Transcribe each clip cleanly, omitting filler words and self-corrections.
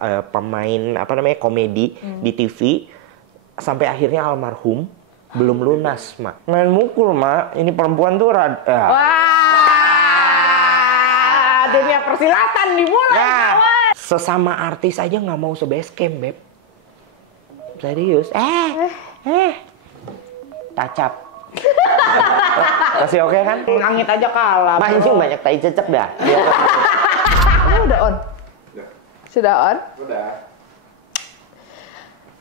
pemain komedi di TV sampai akhirnya almarhum belum lunas, Mak. Main mukul, Mak. Ini perempuan tuh Wah, dunia persilatan dimulai. Nah, sesama artis aja nggak mau sebase camp, Beb. Serius. Tacap. Masih oke kan? Langit aja kalah. Mancing banyak tai cecek dah. Udah on? Sudah on? Udah.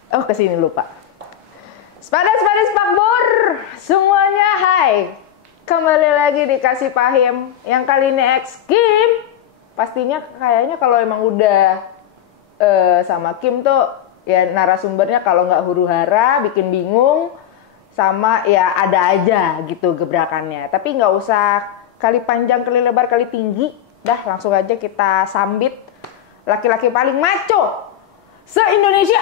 Oh, kesini lupa. Spadas Pakbur, semuanya hai. Kembali lagi di Kasih Pahim yang kali ini ex Kim. Pastinya kayaknya kalau emang udah sama Kim tuh ya narasumbernya kalau nggak huru-hara, bikin bingung, sama ya ada aja gitu gebrakannya. Tapi nggak usah kali panjang, kali lebar, kali tinggi. Dah langsung aja kita sambit laki-laki paling maco se-Indonesia.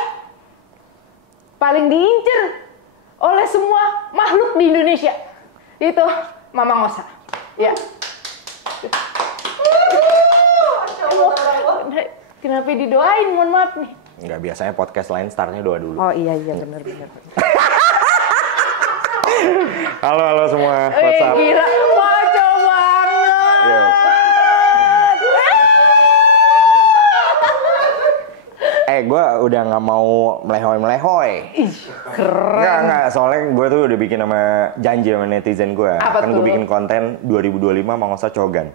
Paling diincer oleh semua makhluk di Indonesia. Itu Mama Ngosa. Ya. Kenapa didoain? Mohon maaf nih. Enggak, biasanya podcast lain startnya doa dulu. Oh iya benar. Halo semua. What's up? Gila, maco banget. Yo. Gue udah nggak mau melehoy. Keren. Nggak. Soalnya gue tuh udah bikin janji sama netizen gue. Apa Kan tuh? gue bikin konten 2025 Mangosa Cogan.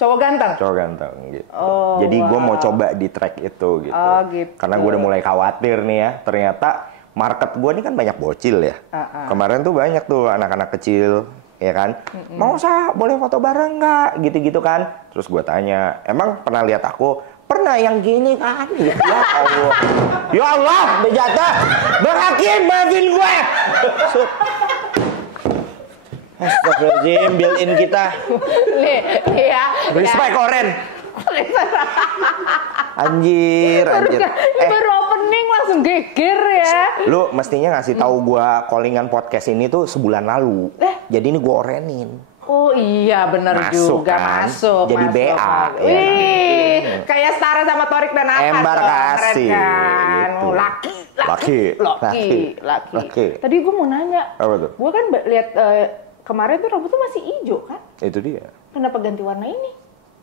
Cowok ganteng. Cowok ganteng gitu. Oh, jadi gue wow. mau coba di track itu gitu. Oh, gitu. Karena gue udah mulai khawatir nih ya. Ternyata market gue ini kan banyak bocil ya. Kemarin tuh banyak tuh anak-anak kecil, ya kan. Mangosa boleh foto bareng nggak? Gitu-gitu kan. Terus gue tanya, emang pernah lihat aku? Pernah yang gini kan? Ya Allah. Ya Allah, bejata. Bang Hakim, maafin gue. Astagfirullahaladzim, build-in kita. Nih, ya. Respect Oren. Anjir. Baru opening langsung geger ya. Lu mestinya ngasih tahu gua callingan podcast ini tuh sebulan lalu. Jadi ini gua orenin. Oh iya benar juga kan? masuk. Jadi masuk. BA. Wih, kayak setara sama Torik dan Akas. Embar kasih. Kan? Gitu. Oh, laki. Tadi gua mau nanya. Apa tuh? Gua kan lihat kemarin tuh rambut tuh masih hijau kan? Itu dia. Kenapa ganti warna ini?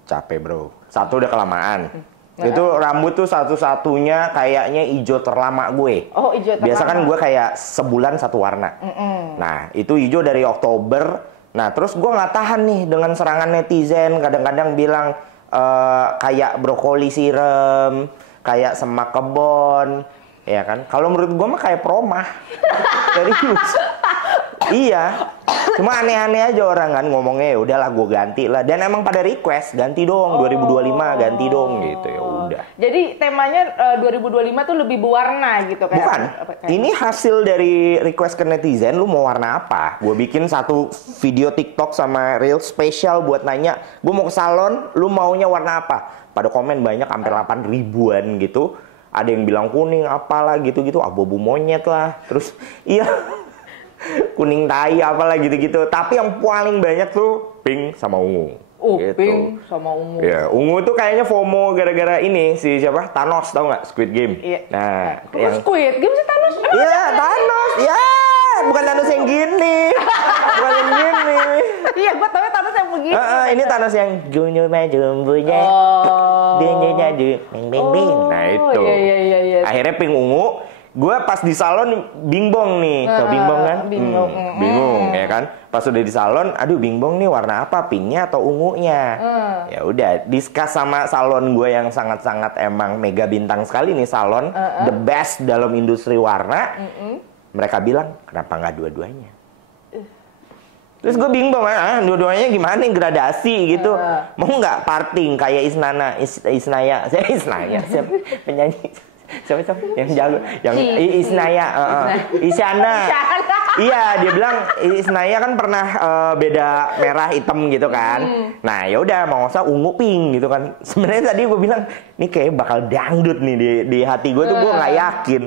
Capek bro. Satu udah kelamaan. Itu rambut tuh satu-satunya kayaknya hijau terlama gue. Oh, hijau terlama. Biasa kan gue kayak sebulan satu warna. Nah, itu hijau dari Oktober. Nah, terus gue nggak tahan nih dengan serangan netizen. Kadang-kadang bilang kayak brokoli siram, kayak semak kebon, ya kan? Kalau menurut gue mah kayak promah. Serius. Iya. Cuma aneh-aneh aja orang kan ngomongnya, ya udahlah gue ganti lah. Dan emang pada request ganti dong 2025 ganti dong gitu, ya udah. Jadi temanya 2025 tuh lebih berwarna gitu kan? Bukan. Ini hasil dari request ke netizen, lu mau warna apa? Gue bikin satu video TikTok sama Reel spesial buat nanya, gue mau ke salon, lu maunya warna apa? Pada komen banyak hampir 8 ribuan gitu. Ada yang bilang kuning apalah gitu-gitu, abu-abu monyet lah. Terus iya kuning tai apalah gitu-gitu. Tapi yang paling banyak tuh pink sama ungu. Oh, gitu. pink sama ungu. Ya, ungu tuh kayaknya FOMO gara-gara ini si siapa? Thanos, tahu nggak? Squid Game. Iya. Nah, yang Squid Game sih Thanos. Iya, Thanos. Ya, bukan Thanos yang gini. Bukan yang gini. Iya, gua tahu Thanos yang begini. Ini Thanos yang jumbunya. Dunya bing. Nah, itu. Iya. Akhirnya pink ungu. Gue pas di salon bingbong nih, tau bingbong kan? Bingung ya kan? Pas udah di salon, aduh bingbong nih warna apa, pinknya atau ungunya? Ya udah, discuss sama salon gue yang sangat-sangat emang mega bintang sekali nih salon, the best dalam industri warna. Mereka bilang, kenapa nggak dua-duanya? Terus gue bingung, dua-duanya gimana gradasi gitu? Mau nggak parting kayak Isnaya, siapa penyanyi? Siapa yang jago yang Isnaya Isyana. Iya, dia bilang Isnaya kan pernah beda merah hitam gitu kan. Nah, ya udah mau usah ungu pink gitu kan. Sebenarnya tadi gue bilang ini kayak bakal dangdut nih di hati gue tuh, gue nggak yakin.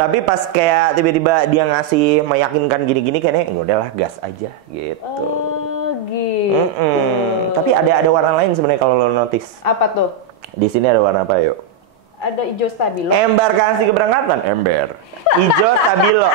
Tapi pas kayak tiba-tiba dia ngasih meyakinkan gini-gini kayaknya ya udahlah gas aja gitu. Oh, gitu. Tapi ada warna lain sebenarnya kalau lo notice. Apa tuh? Di sini ada warna apa yuk? ada hijau stabilo. Embarkasi keberangkatan, ember. Hijau stabilo.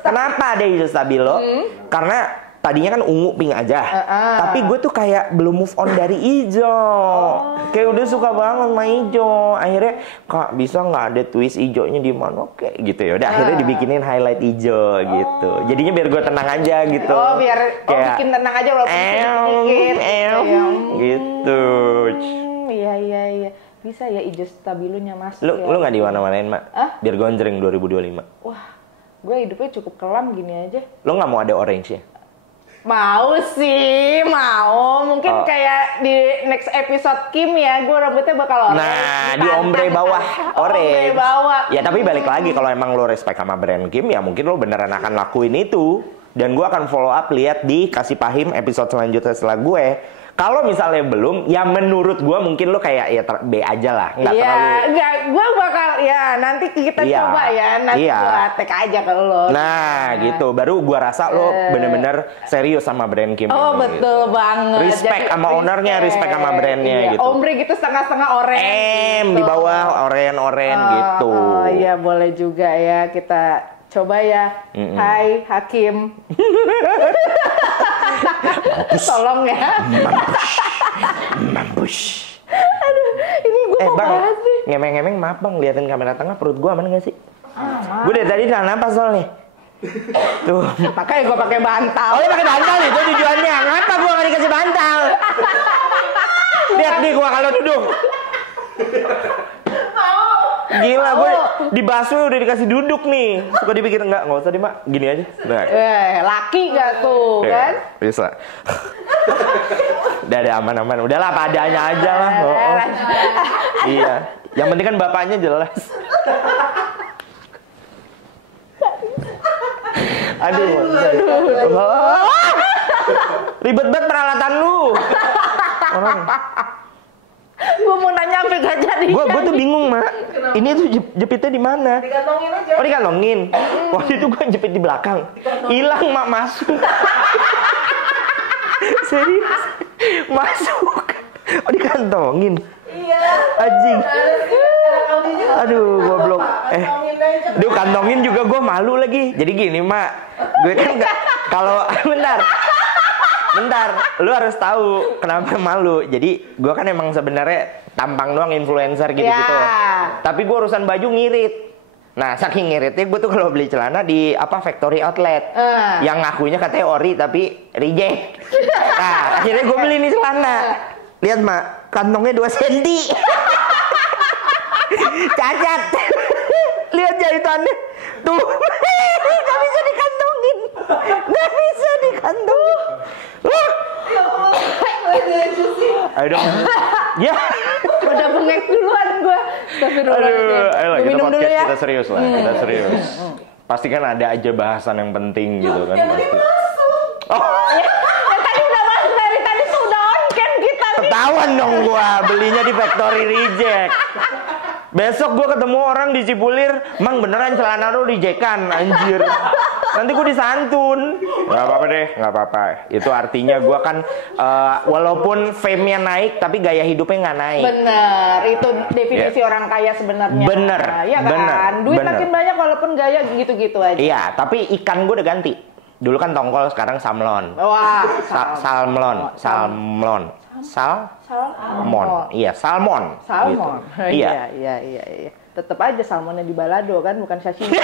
Kenapa ada hijau stabilo? Karena tadinya kan ungu pink aja. Tapi gue tuh kayak belum move on dari hijau. Kayak udah suka banget sama hijau. Akhirnya, Kak bisa nggak ada twist hijaunya di mana? Oke, gitu ya. Udah akhirnya dibikinin highlight hijau gitu. Jadinya biar gue tenang aja gitu. Oh, biar kayak, bikin tenang aja walaupun sedikit. Gitu. Iya. Bisa ya hijau stabilonya masuk. Lu nggak diwarna-warnain, Mak? Biar gonjreng 2025. Wah, gue hidupnya cukup kelam gini aja. Lu nggak mau ada orange ya? Mau sih, mau. Mungkin kayak di next episode Kim ya, gue rambutnya bakal orange. Nah, di ombre bawah orange. Ombre bawah. Ya tapi balik lagi, kalau emang lo respect sama brand Kim, ya mungkin lo beneran akan lakuin itu. Dan gue akan follow up lihat di Kasih Pahim episode selanjutnya setelah gue. Kalau misalnya belum, ya menurut gue mungkin lo kayak ya B aja lah, nggak terlalu. Iya, gue bakal ya nanti kita coba ya, nanti gue tag aja ke lo. Nah, gitu. Baru gue rasa lo bener-bener serius sama brand Kim. Oh betul gitu banget. Respect sama ownernya, respect sama brandnya gitu. Ombre gitu setengah-setengah orange. Di bawah oren gitu. Oh iya boleh juga ya kita coba ya. Hai Hakim. Tolong ya. Mampus. Aduh, ini gue mau Bang, bahas nih. ngemeng-ngemeng maaf bang, liatin kamera tengah, perut gue aman gak sih? Gue dari tadi nahan napas soalnya. Tuh. Makanya gue pakai bantal. Oh, lu pakai bantal itu tujuannya. Ngapa gue gak dikasih bantal? Lihat nih gue kalau duduk. Gila, gue di bakso udah dikasih duduk nih. Suka dipikir nggak usah deh mak, gini aja. Nah. Laki nggak tuh kan? Bisa. Udah aman-aman. Udahlah apa adanya aja lah. Iya. Yang penting kan bapaknya jelas. Aduh. Ribet banget peralatan lu. Orang. Gue mau nanya apa gak jadi. Gue tuh bingung mak. Ini tuh jepitnya di mana? Dikantongin aja. Oh dikantongin. Waktu itu gue jepit di belakang. Hilang mak, masuk. Serius? Masuk. Oh dikantongin. Iya. Anjing. Aduh goblok. Duh kantongin juga gue malu lagi. Jadi gini mak. Gue kan gak. Kalau Bentar, lu harus tahu kenapa malu. Jadi gue kan emang sebenarnya tampang doang influencer gitu-gitu. Tapi gue urusan baju ngirit. Nah saking ngiritnya gue tuh kalau beli celana di factory outlet, yang ngakunya katanya ori tapi reject. Nah akhirnya gue beli nih celana. Lihat mak, kantongnya 2 cm. Cacat. Lihat jahitannya. Tuh, nggak bisa dikantongin. Nggak bisa dikantongin. Ayo dong. Ya. Udah bengek duluan gue. Ayo kita minum dulu ya. Kita serius lah, kita serius. Pasti kan ada aja bahasan yang penting gitu kan. Yang penting masuk. Ya tadi udah masuk, dari tadi tuh udah on cam kita. Ketahuan dong gua belinya di factory reject. Besok gue ketemu orang di Cipulir, Mang beneran celana lu rijekan, anjir. Nanti gue disantun. Gak apa-apa deh, gak apa-apa. Itu artinya gue kan, walaupun fame-nya naik, tapi gaya hidupnya nggak naik. Bener, itu definisi orang kaya sebenarnya. Bener, ya kan? Duit makin banyak walaupun gaya gitu-gitu aja. Iya, tapi ikan gue udah ganti. Dulu kan tongkol, sekarang samlon. Wah, salmon. Iya, salmon. Salmon. Gitu. Iya. Tetap aja salmonnya di balado kan, bukan sashimi.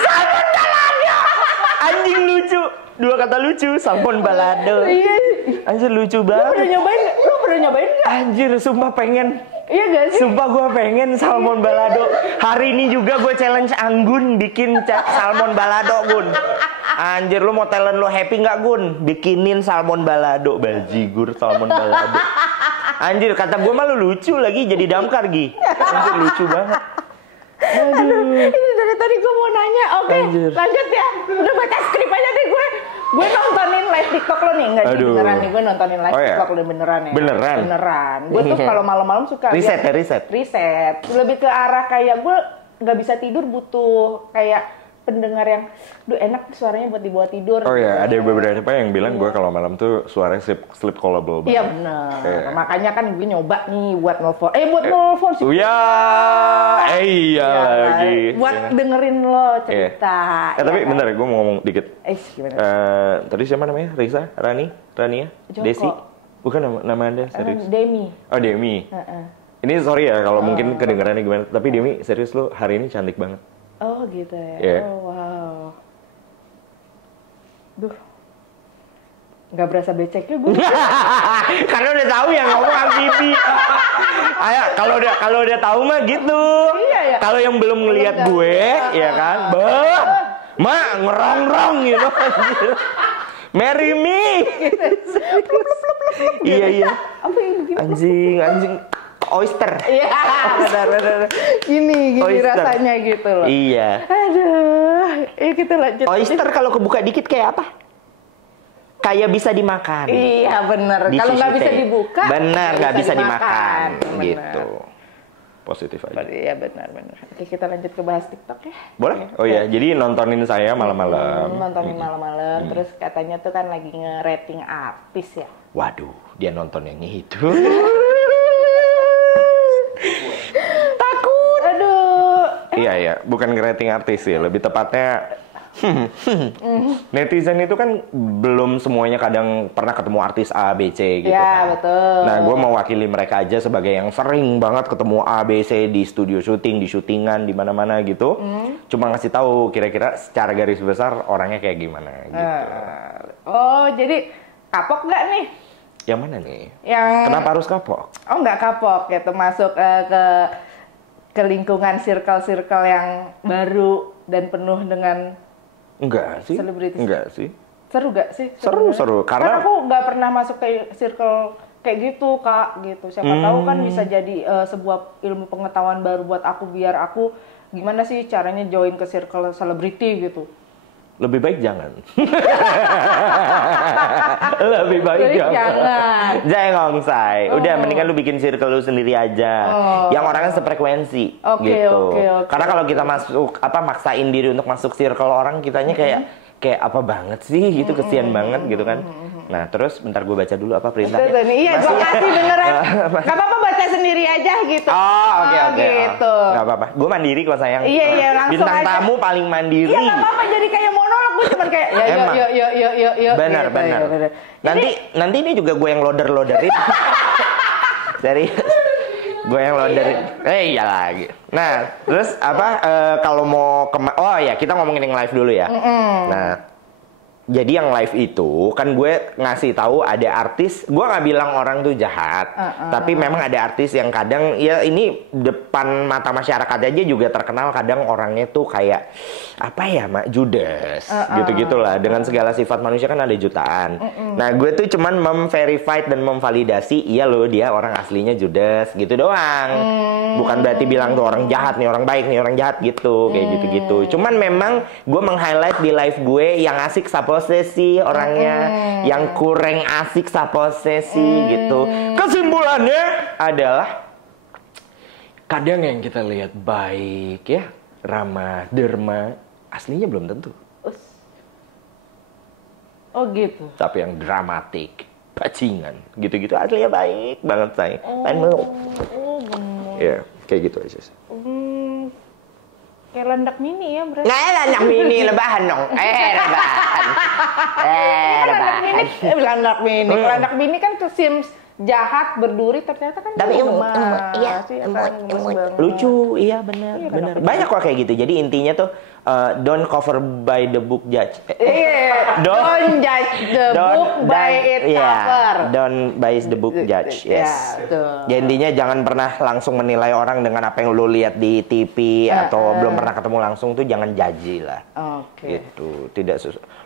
Salmon balado. Anjing lucu. 2 kata lucu, salmon balado. Iya. Anjir lucu banget. Lu pernah nyobain nggak? Anjir, sumpah pengen. Iya gak sih? Sumpah gue pengen salmon balado. Hari ini juga gue challenge Anggun bikin salmon balado, Gun. Anjir, lu mau talent lu happy nggak, Gun? Bikinin salmon balado. Bajigur salmon balado. Anjir, kata gue malu lucu lagi jadi damkar, Gi. Anjir, lucu banget. Aduh, ini dari tadi gue mau nanya. Oke, lanjut ya. Udah baca skrip aja deh gue. Gue nontonin live TikTok lo nih, enggak beneran nih. Gue nontonin live TikTok lo beneran ya. Beneran. Gue tuh kalau malam-malam suka riset. Lebih ke arah kayak gue nggak bisa tidur, butuh kayak pendengar yang, duh enak suaranya buat dibawa tidur. Oh iya, ada beberapa yang bilang gue kalau malam tuh suaranya sleep callable banget. Iya benar. Makanya kan gue nyoba nih buat nelfon sih. Iya, iya lagi. Buat dengerin lo cerita. Tapi bentar gue mau ngomong dikit. Gimana? Tadi siapa namanya? Risa? Rania? Joko. Desi? Bukan nama Anda, serius? Demi. Oh, Demi. Ini sorry ya kalau mungkin kedengarannya gimana, tapi Demi serius lo hari ini cantik banget. Oh gitu ya. Yeah. Oh wow. Duh. Nggak berasa beceknya gue. Karena udah tahu yang ngomong amfibi. Ayo, kalau udah tahu mah gitu. Iya ya. Kalau yang belum ngelihat gue, ya kan, mak ngerongrong gitu. Marry me. Iya. Apa ini? Anjing. Oyster. Iya, benar. Gini oyster. Rasanya gitu loh. Iya. Aduh, kita lanjut. Oyster kalau kebuka dikit kayak apa? Kayak bisa dimakan. Iya benar. Kalau nggak bisa dibuka, benar nggak bisa dimakan. Bener. Gitu. Positif aja. Iya benar. Oke, kita lanjut ke bahas TikTok ya. Boleh? Oh iya, jadi nontonin saya malam-malam. Nontonin malam-malam, terus katanya tuh kan lagi nge-rating artis ya. Waduh, dia nonton yang itu. Takut. Aduh. Iya, bukan nge-rating artis sih, lebih tepatnya netizen itu kan belum semuanya kadang pernah ketemu artis A, B, C gitu ya, betul. Nah, gue mewakili mereka aja sebagai yang sering banget ketemu A, B, C di studio syuting, di syutingan, di mana-mana gitu. Cuma ngasih tahu kira-kira secara garis besar orangnya kayak gimana gitu. Oh, jadi kapok nggak nih? Yang mana nih? Kenapa harus kapok? Oh, nggak kapok gitu, masuk ke lingkungan circle-circle yang baru dan penuh dengan enggak sih. Selebritis. Enggak sih. Seru gak sih? Seru. Karena aku nggak pernah masuk ke circle kayak gitu, Kak, gitu. Siapa tahu kan bisa jadi sebuah ilmu pengetahuan baru buat aku, biar aku gimana sih caranya join ke circle selebriti gitu. Lebih baik jangan. Lebih baik jangan. Jangan say. Udah mendingan lu bikin circle lu sendiri aja. Yang orangnya sefrekuensi gitu. Karena kalau kita maksain diri untuk masuk circle orang, kitanya kayak apa banget sih gitu, kesian banget gitu kan. Nah, terus bentar gue baca dulu apa perintahnya. Iya, gue kasih beneran. Gak apa-apa baca sendiri aja gitu. Oh, oke. Gitu. Gak apa-apa. Gue mandiri kok sayang. Iya, langsung bintang aja. Tamu paling mandiri. Iya, gak apa-apa jadi kayak monolog. Gue cuma kayak, yuk. Benar. Nanti ini juga gue yang loaderin. Serius. Gue yang loaderin. Iya lagi. Nah, terus kalau mau oh ya, kita ngomongin yang live dulu ya. Nah, jadi yang live itu kan gue ngasih tahu ada artis, gue nggak bilang orang tuh jahat, tapi memang ada artis yang kadang ya ini depan mata masyarakat aja juga terkenal kadang orangnya tuh kayak apa ya, judes, gitu-gitulah. Dengan segala sifat manusia kan ada jutaan. Nah, gue tuh cuman memverified dan memvalidasi, iya loh dia orang aslinya judes gitu doang. Bukan berarti bilang tuh orang jahat nih, orang baik nih, orang jahat gitu, kayak gitu-gitu. Cuman memang gue meng-highlight di live gue yang asik saposesi orangnya, yang kurang asik saposesi gitu. Kesimpulannya adalah kadang yang kita lihat baik ya, ramah, derma, aslinya belum tentu. Oh gitu. Tapi yang dramatik, bajingan, gitu-gitu aslinya baik banget say. Ya, kayak gitu aja sih. Kayak landak mini ya berarti. Nah, landak mini lebahan dong. Landak mini. Landak mini kan tuh Sims jahat berduri, ternyata kan tapi emut, iya, lucu, iya benar. Banyak kok kayak gitu. Jadi intinya tuh don't cover by the book judge. Don't judge the book by its cover. Don't by the book judge. Yes. Ya, intinya jangan pernah langsung menilai orang dengan apa yang lu lihat di TV atau belum pernah ketemu langsung tuh, jangan judge lah. Oke. Gitu. Tidak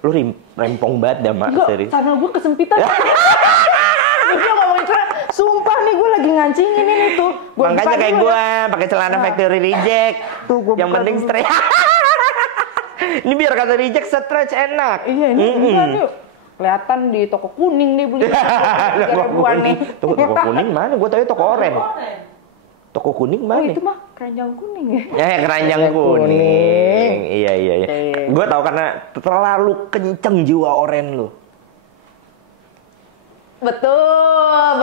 lu rempong banget dah, Mak. Serius. Karena gue kesempitan. Gue ngomongin celana, sumpah nih gue lagi ngancingin ini tuh. Makanya kayak gue pakai celana factory reject. Tuh, yang penting stretch. Ini biar kata reject stretch enak. Iya, ini bukan yuk. Kelihatan di toko kuning nih beli. Toko kuning mana? Gue tahu toko oranye. Toko kuning mana? Oh itu mah keranjang kuning ya? Keranjang kuning. Iya. Gue tahu karena terlalu kenceng jiwa oren lu. Betul.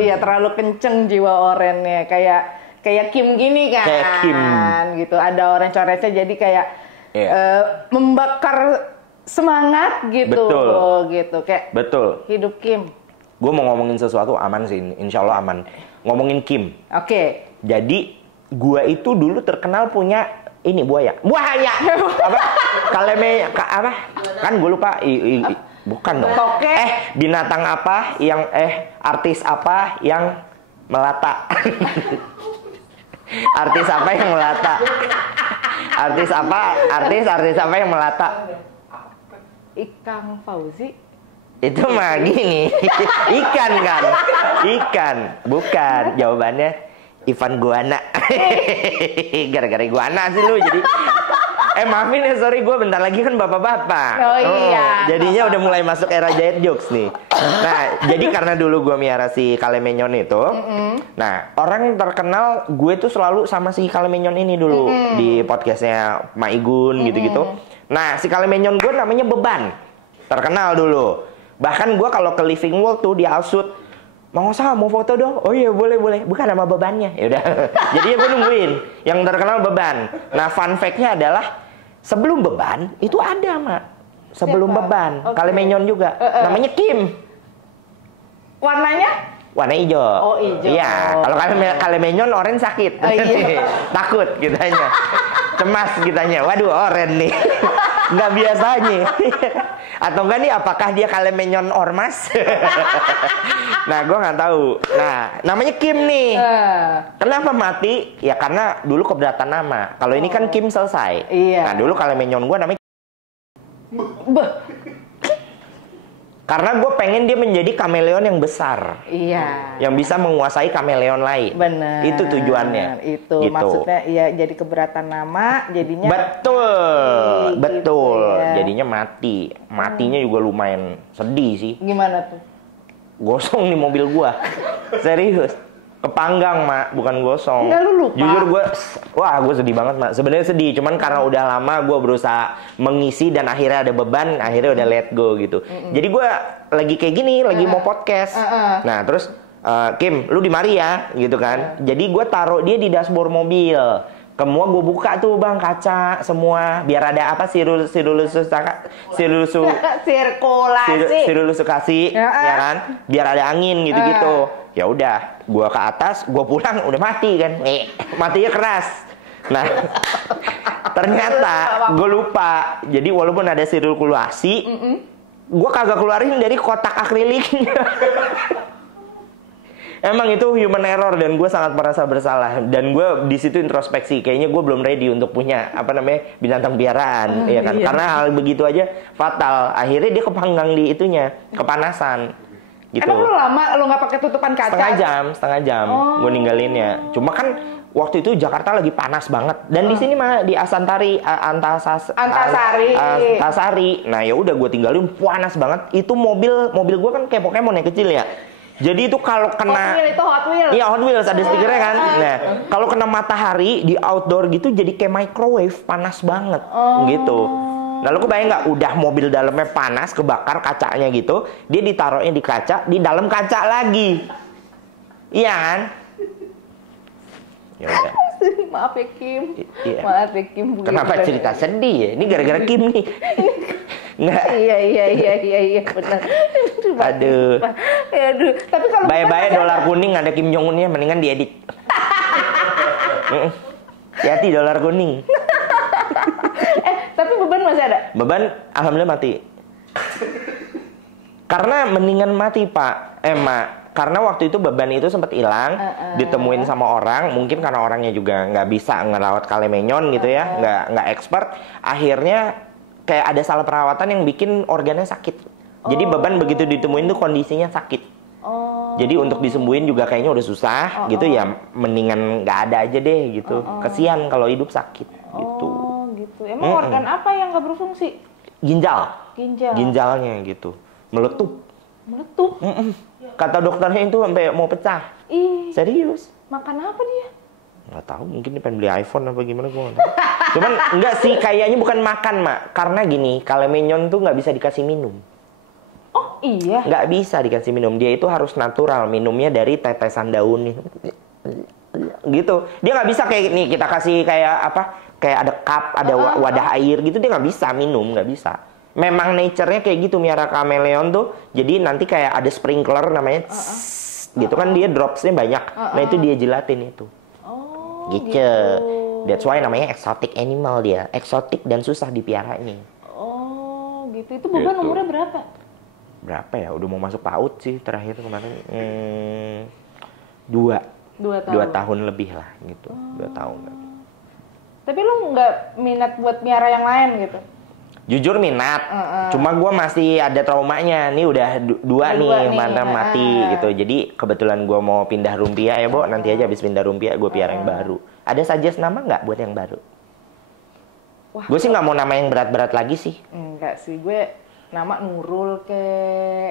Iya, terlalu kenceng jiwa orennya. Kayak Kim gini kan. Kayak Kim. Gitu. Ada oren coretnya jadi kayak membakar semangat gitu. Gitu. Kayak hidup Kim. Gue mau ngomongin sesuatu aman sih. Insya Allah aman. Ngomongin Kim. Oke. Jadi gue itu dulu terkenal punya ini buaya. Apa? Apa? Kan gue lupa. Bukan dong. Binatang apa yang artis apa yang melata? Artis apa yang melata? Artis apa yang melata? Ikang Fauzi. Itu mah gini. Ikan kan? Ikan. Bukan. Jawabannya Ivan Guana. Gara-gara Guana sih lu jadi. Maafin ya, sorry, gue bentar lagi kan bapak-bapak. Oh iya. Jadinya udah mulai masuk era Giant Jokes nih. Nah, jadi karena dulu gue miara si Kalemenyon itu, nah orang terkenal gue tuh selalu sama si Kalemenyon ini dulu di podcastnya Maigun gitu-gitu. Nah, si Kalemenyon gue namanya Beban, terkenal dulu. Bahkan gue kalau ke Living World tuh di Alsut, mau foto dong? Oh iya boleh. Bukan nama bebannya. Ya udah. Jadinya gue nungguin yang terkenal Beban. Nah fun fact-nya adalah sebelum Beban itu ada Mak. Sebelum Beban, Kalemenyon juga. Namanya Kim. Warnanya? Warna hijau. Oh hijau. Iya. Kalau Kalemenyon oren sakit. Iya. Takut kitanya. Cemas kitanya. Waduh oren nih. Nggak biasanya. Atau enggak nih apakah dia Kalemenyon ormas? Nah gue nggak tahu. Nah namanya Kim nih. Kenapa mati? Ya karena dulu keberatan nama. Kalau ini kan Kim selesai. Iya. Nah dulu Kalemenyon gue namanya karena gue pengen dia menjadi kameleon yang besar. Iya. Yang bisa menguasai kameleon lain. Benar. Itu tujuannya. Itu gitu. Maksudnya ya jadi keberatan nama jadinya. Betul. Gitu, ya. Jadinya mati. Matinya juga lumayan sedih sih. Gimana tuh? Gosong nih mobil gua. Serius. Kepanggang, Mak, bukan gosong. Ya, lu lupa. Jujur gue sedih banget, Mak. Sebenarnya sedih, cuman karena udah lama gue berusaha mengisi dan akhirnya ada beban, akhirnya udah let go gitu. Jadi gue lagi kayak gini, lagi mau podcast. Nah, terus Kim, lu di mari ya, gitu kan. Jadi gue taruh dia di dashboard mobil. Semua gue buka tuh bang, kaca semua biar ada apa sirkulasi ya kan, biar ada angin gitu-gitu. Ya udah, gue ke atas, gue pulang udah mati kan, matinya keras. Nah ternyata gue lupa, jadi walaupun ada sirkulasi, gue kagak keluarin dari kotak akriliknya. Emang itu human error dan gue sangat merasa bersalah dan gue di situ introspeksi kayaknya gue belum ready untuk punya binatang piaraan ya kan, karena hal begitu aja fatal, akhirnya dia kepanggang di itunya, kepanasan gitu. Emang lu lama lu nggak pakai tutupan kaca? Setengah jam gue ninggalinnya. Cuma kan waktu itu Jakarta lagi panas banget dan di sini mah di Antasari. Nah ya udah gue tinggalin, panas banget. Itu mobil gue kan kayak Pokemon yang kecil ya. Jadi itu kalau kena Hot Wheels. Iya, Hot Wheels ada stikernya kan. Nah, kalau kena matahari di outdoor gitu jadi kayak microwave, panas banget gitu. Nah, lu kebayang nggak udah mobil dalamnya panas, kebakar kacanya gitu, dia ditaruhnya di kaca, di dalam kaca lagi. Iya kan? Ya udah. Maaf ya Kim. Iya. Maaf ya Kim. Kenapa cerita sedih ya? Ini gara-gara Kim nih. Nggak. Iya benar. Aduh. Tapi kalau bye-bye dolar kuning ada Kim Jong Unnya, mendingan diedit. Hati dolar kuning. Tapi beban masih ada? Beban alhamdulillah mati. Karena mendingan mati, Pak. Mak. Karena waktu itu beban itu sempat hilang, ditemuin sama orang, mungkin karena orangnya juga nggak bisa ngerawat Kalemenyon gitu ya, nggak expert. Akhirnya kayak ada salah perawatan yang bikin organnya sakit. Jadi beban begitu ditemuin tuh kondisinya sakit. Jadi untuk disembuhin juga kayaknya udah susah gitu ya, mendingan nggak ada aja deh gitu. Kesian kalau hidup sakit gitu. Gitu. Emang organ apa yang nggak berfungsi? Ginjal. Ginjalnya gitu. Meletup. Meletup? Kata dokternya itu sampai mau pecah. Ih. Serius. Makan apa dia? Nggak tahu, mungkin dia pengen beli iPhone apa gimana, gue nggak tahu. Cuman enggak sih, kayaknya bukan makan, Mak. Karena gini, Kalemenyon tuh nggak bisa dikasih minum. Oh iya? Nggak bisa dikasih minum. Dia itu harus natural. Minumnya dari tetesan daun nih. Gitu. Dia nggak bisa kayak nih, kita kasih kayak apa? Kayak ada cup, ada wadah air gitu. Dia nggak bisa minum, nggak bisa. Memang nature-nya kayak gitu, miara kameleon tuh. Jadi nanti kayak ada sprinkler namanya. Gitu kan, dia dropsnya banyak. Nah itu dia jelatin itu. Gitu. That's why namanya exotic animal dia. Eksotik dan susah dipiaranya. Oh, gitu. Itu beban gitu. Umurnya berapa? Berapa ya? Udah mau masuk PAUD sih terakhir kemarin. 2 tahun lebih lah gitu. 2 tahun. Tapi lu nggak minat buat miara yang lain gitu? Jujur minat, cuma gue masih ada traumanya. Nih udah dua nih mantan mati gitu. Jadi kebetulan gue mau pindah rumpia ya, Bo. Nanti aja habis pindah rumpia gue piara yang baru. Ada suggest nama nggak buat yang baru? Gue sih nggak mau nama yang berat-berat lagi sih. Enggak sih, gue nama Nurul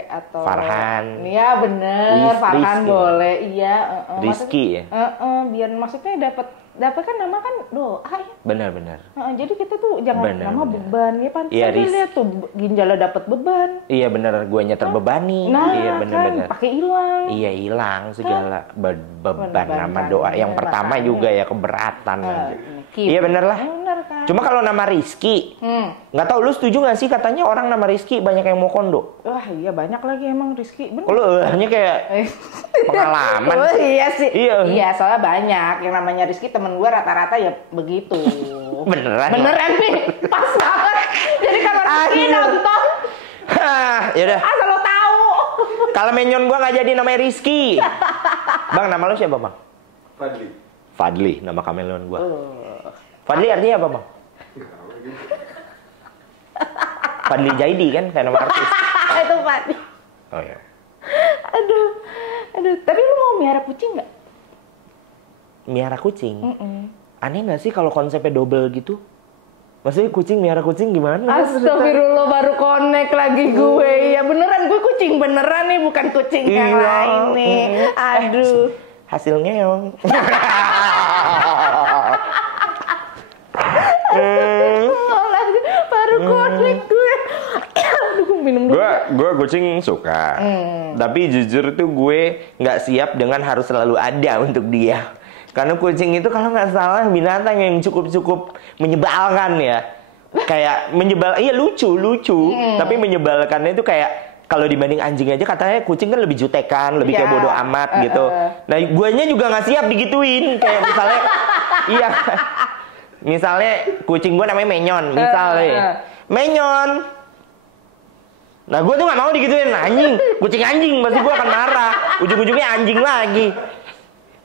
atau Farhan. Iya bener, Farhan Rizky. boleh. Iya. Rizky ya. Biar maksudnya dapat kan nama kan doa ya. Benar. Jadi kita tuh jangan nama beban ya, pantas iya, lihat tuh ginjalnya dapat beban. Iya benar, guanya terbebani. Nah, iya benar. Pakai hilang. Iya hilang segala beban nama doa. Yang pertama juga ya keberatan. Iya bener lah. Bener kan. Cuma kalau nama Rizky, nggak tahu lu setuju nggak sih katanya orang nama Rizky banyak yang mau kondo? Wah iya banyak lagi emang Rizky. Bener. Lu hanya kayak pengalaman. Oh iya sih. Iya soalnya banyak yang namanya Rizky, temen gue rata-rata ya begitu. Beneran nih, pas banget. Jadi kalau Rizky nonton, yaudah. asal lo tahu. Kalau menyon gue nggak jadi namanya Rizky. Bang, nama lu siapa bang? Fadli, nama kameleon gue. Fadli artinya apa bang? Fadli Jaidi kan, kayak nama artis. Itu Fadli. Oh iya. Aduh. Tapi lu mau miara kucing nggak? Miara kucing? Aneh nggak sih kalau konsepnya double gitu? Maksudnya miara kucing gimana? Astagfirullah, baru connect lagi gue. Ya beneran, gue kucing beneran nih, bukan kucing yang lain nih. Aduh. Hasilnya yang baru connect gue. Aduh, gue minum dulu. Gue kucing suka. Tapi jujur tuh gue nggak siap dengan harus selalu ada untuk dia. Karena kucing itu kalau nggak salah binatang yang cukup menyebalkan ya. Kayak iya lucu. Tapi menyebalkannya itu kayak kalau dibanding anjing aja katanya kucing kan lebih jutekan, lebih kayak bodoh amat gitu. Nah, guanya juga nggak siap digituin. Kayak misalnya, iya. Misalnya kucing gue namanya Menyon, misalnya. Menyon. Nah, gue tuh nggak mau digituin, kucing anjing, pasti gue akan marah. Ujung-ujungnya anjing lagi.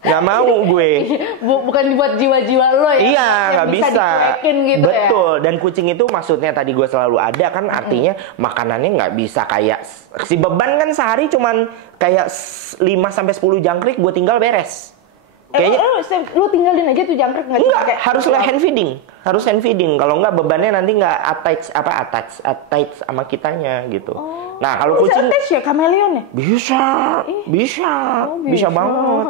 Nggak mau gue. Bukan dibuat jiwa-jiwa lo ya? Iya, nggak bisa. Dicuekin gitu. Betul. Ya? Dan kucing itu maksudnya tadi gue selalu ada kan, artinya makanannya nggak bisa kayak si beban kan sehari cuman kayak 5-10 jangkrik gue tinggal beres. Kayaknya lu tinggalin aja tuh jangkrik nggak? Enggak, harus hand feeding. Kalau nggak bebannya nanti nggak attach sama kitanya gitu. Nah kalau kucing attach ya kameleon ya? Bisa banget.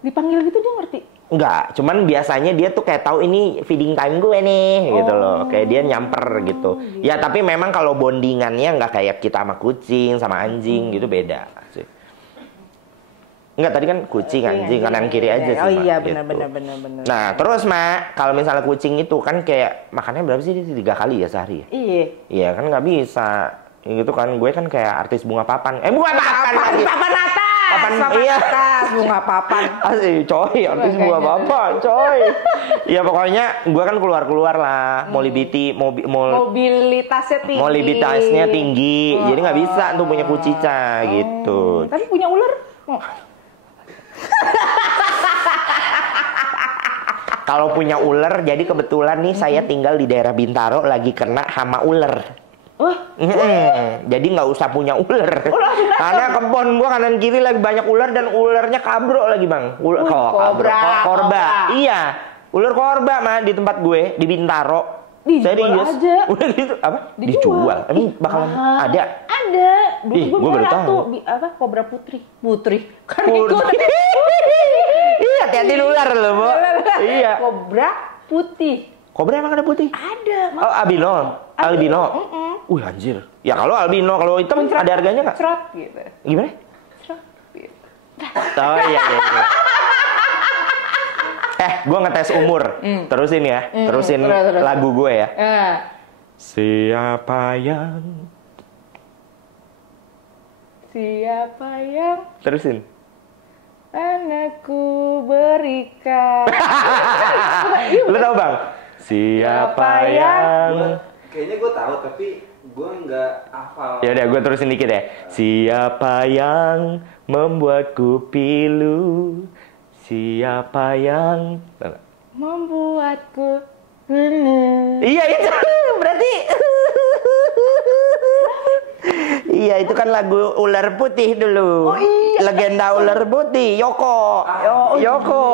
Dipanggil gitu dia ngerti? Enggak, cuman biasanya dia tuh kayak tahu ini feeding time gue nih gitu loh. Kayak dia nyamper gitu. Ya tapi memang kalau bondingannya nggak kayak kita sama kucing, sama anjing gitu, beda sih. Enggak, tadi kan kucing, anjing, kanan kiri aja sih. Oh iya, benar. Nah, terus Mak, kalau misalnya kucing itu kan kayak makannya berapa sih? 3 kali ya sehari ya? Iya, kan nggak bisa. Gitu kan, gue kan kayak artis bunga papan. Bunga papan lagi. Papan atas. Bunga papan. Asli, coy, artis bunga papan, coy. Ya pokoknya gue kan keluar lah, mobilitasnya tinggi. Jadi nggak bisa tuh punya kucica gitu. Tapi punya ular? Kalau punya ular, jadi kebetulan nih saya tinggal di daerah Bintaro lagi kena hama ular. Jadi nggak usah punya ular. Karena kebun gua kanan kiri lagi banyak ular dan ularnya kabro lagi bang. Korba. Iya, ular korba mah di tempat gue di Bintaro. Serius? Udah gitu apa? Dijual. Emang bakalan ada? Ada. Dulu gue baru tahu. Kobra putri. Kan Iya, hati-hati ular loh, Bu. Iya. Kobra putih. Kobra emang ada putih? Ada. Oh, albino. Anjir. Ya kalau albino, kalau hitam ada harganya nggak? Cerot gitu. Gimana? Cerot gitu. Oh iya. Gue ngetes umur. Terusin ya. Terusin lagu gue ya. Siapa yang terusin. Anakku berikan. Lu tahu bang? Siapa yang Kayaknya gue tahu tapi gue nggak hafal. Ya udah gue terusin dikit ya. Siapa yang membuatku pilu? Siapa yang membuatku Iya itu berarti. Iya itu kan lagu ular putih dulu. Oh iya. Legenda ular putih Yoko. Yoko.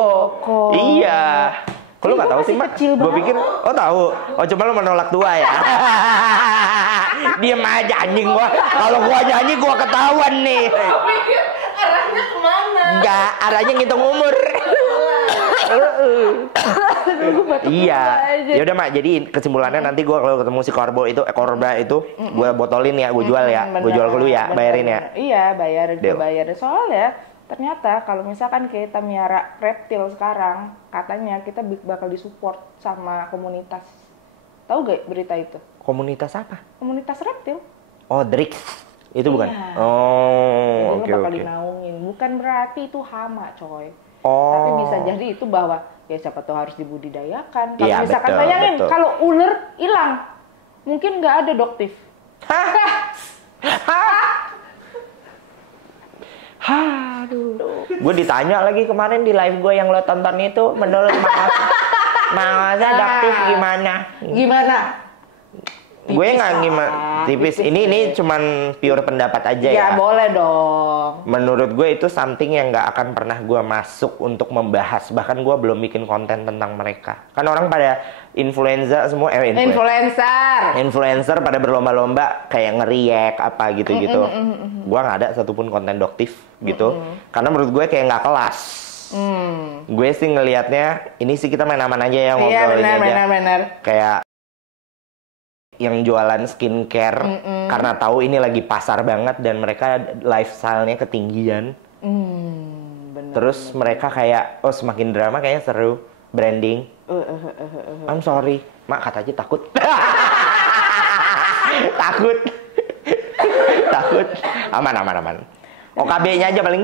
Iya. Kok lu nggak tahu sih, Mak? Gue pikir, tahu. Cuma lu menolak tua ya. Diem aja anjing gua. Kalau gua nyanyi gua ketahuan nih. arahnya kemana? Enggak, arahnya ngitung umur. Iya. Ya udah, Mak. Jadi kesimpulannya nanti gua kalau ketemu si Korba itu gua botolin ya, gua jual ya. Gua jual ke lu ya, bayarin ya. Iya, bayar. Soalnya ternyata kalau misalkan kita miara reptil sekarang, katanya kita bakal disupport sama komunitas. Tahu gak berita itu? Komunitas apa? Komunitas reptil. Oh, Drix. Itu bukan? Iya. Oh, jadi oke. lo bakal dinaungin. Bukan berarti itu hama, coy. Oh. Tapi bisa jadi itu bahwa ya siapa tahu harus dibudidayakan. Kalau Iya, misalkan betul, bayangin betul. kalau ular hilang, mungkin nggak ada doktif. Aduh. Gue ditanya lagi kemarin di live gue yang lo tonton itu, menurut Mas adaptif gimana? Gimana? Gue nggak gimana, tipis. Ini cuman pure pendapat aja ya. Ya boleh dong. Menurut gue itu something yang nggak akan pernah gue masuk untuk membahas. Bahkan gue belum bikin konten tentang mereka. Kan orang pada influencer semua, influencer pada berlomba-lomba kayak ngeriak apa gitu-gitu. Gue nggak ada satupun konten doktif gitu. Karena menurut gue kayak nggak kelas. Gue sih ngelihatnya, ini sih kita main aman aja ya, ngobrol ini aja. Benar. Kayak yang jualan skincare karena tahu ini lagi pasar banget dan mereka lifestyle-nya ketinggian. Terus mereka kayak semakin drama kayaknya seru, branding. I'm sorry, Mak kata aja takut. takut. Aman. OKB-nya aja paling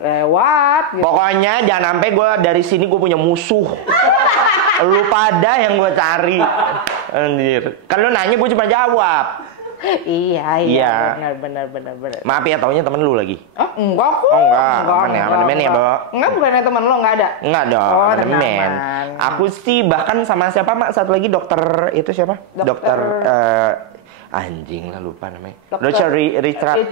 lewat. Gitu. Pokoknya jangan sampai gue dari sini gue punya musuh. Lu pada yang gue cari. Anjir. Kan lu nanya gue cuma jawab. Iya. Benar. Maaf ya, taunya temen lu lagi. Oh, enggak kok. Oh, enggak. Aman ya, Bo? Enggak, bukannya temen lu, enggak ada? Enggak dong, oh, aman. Aku sih bahkan sama siapa, Mak? Satu lagi dokter, itu siapa? Dokter anjing lah lupa namanya. Dokter Richard.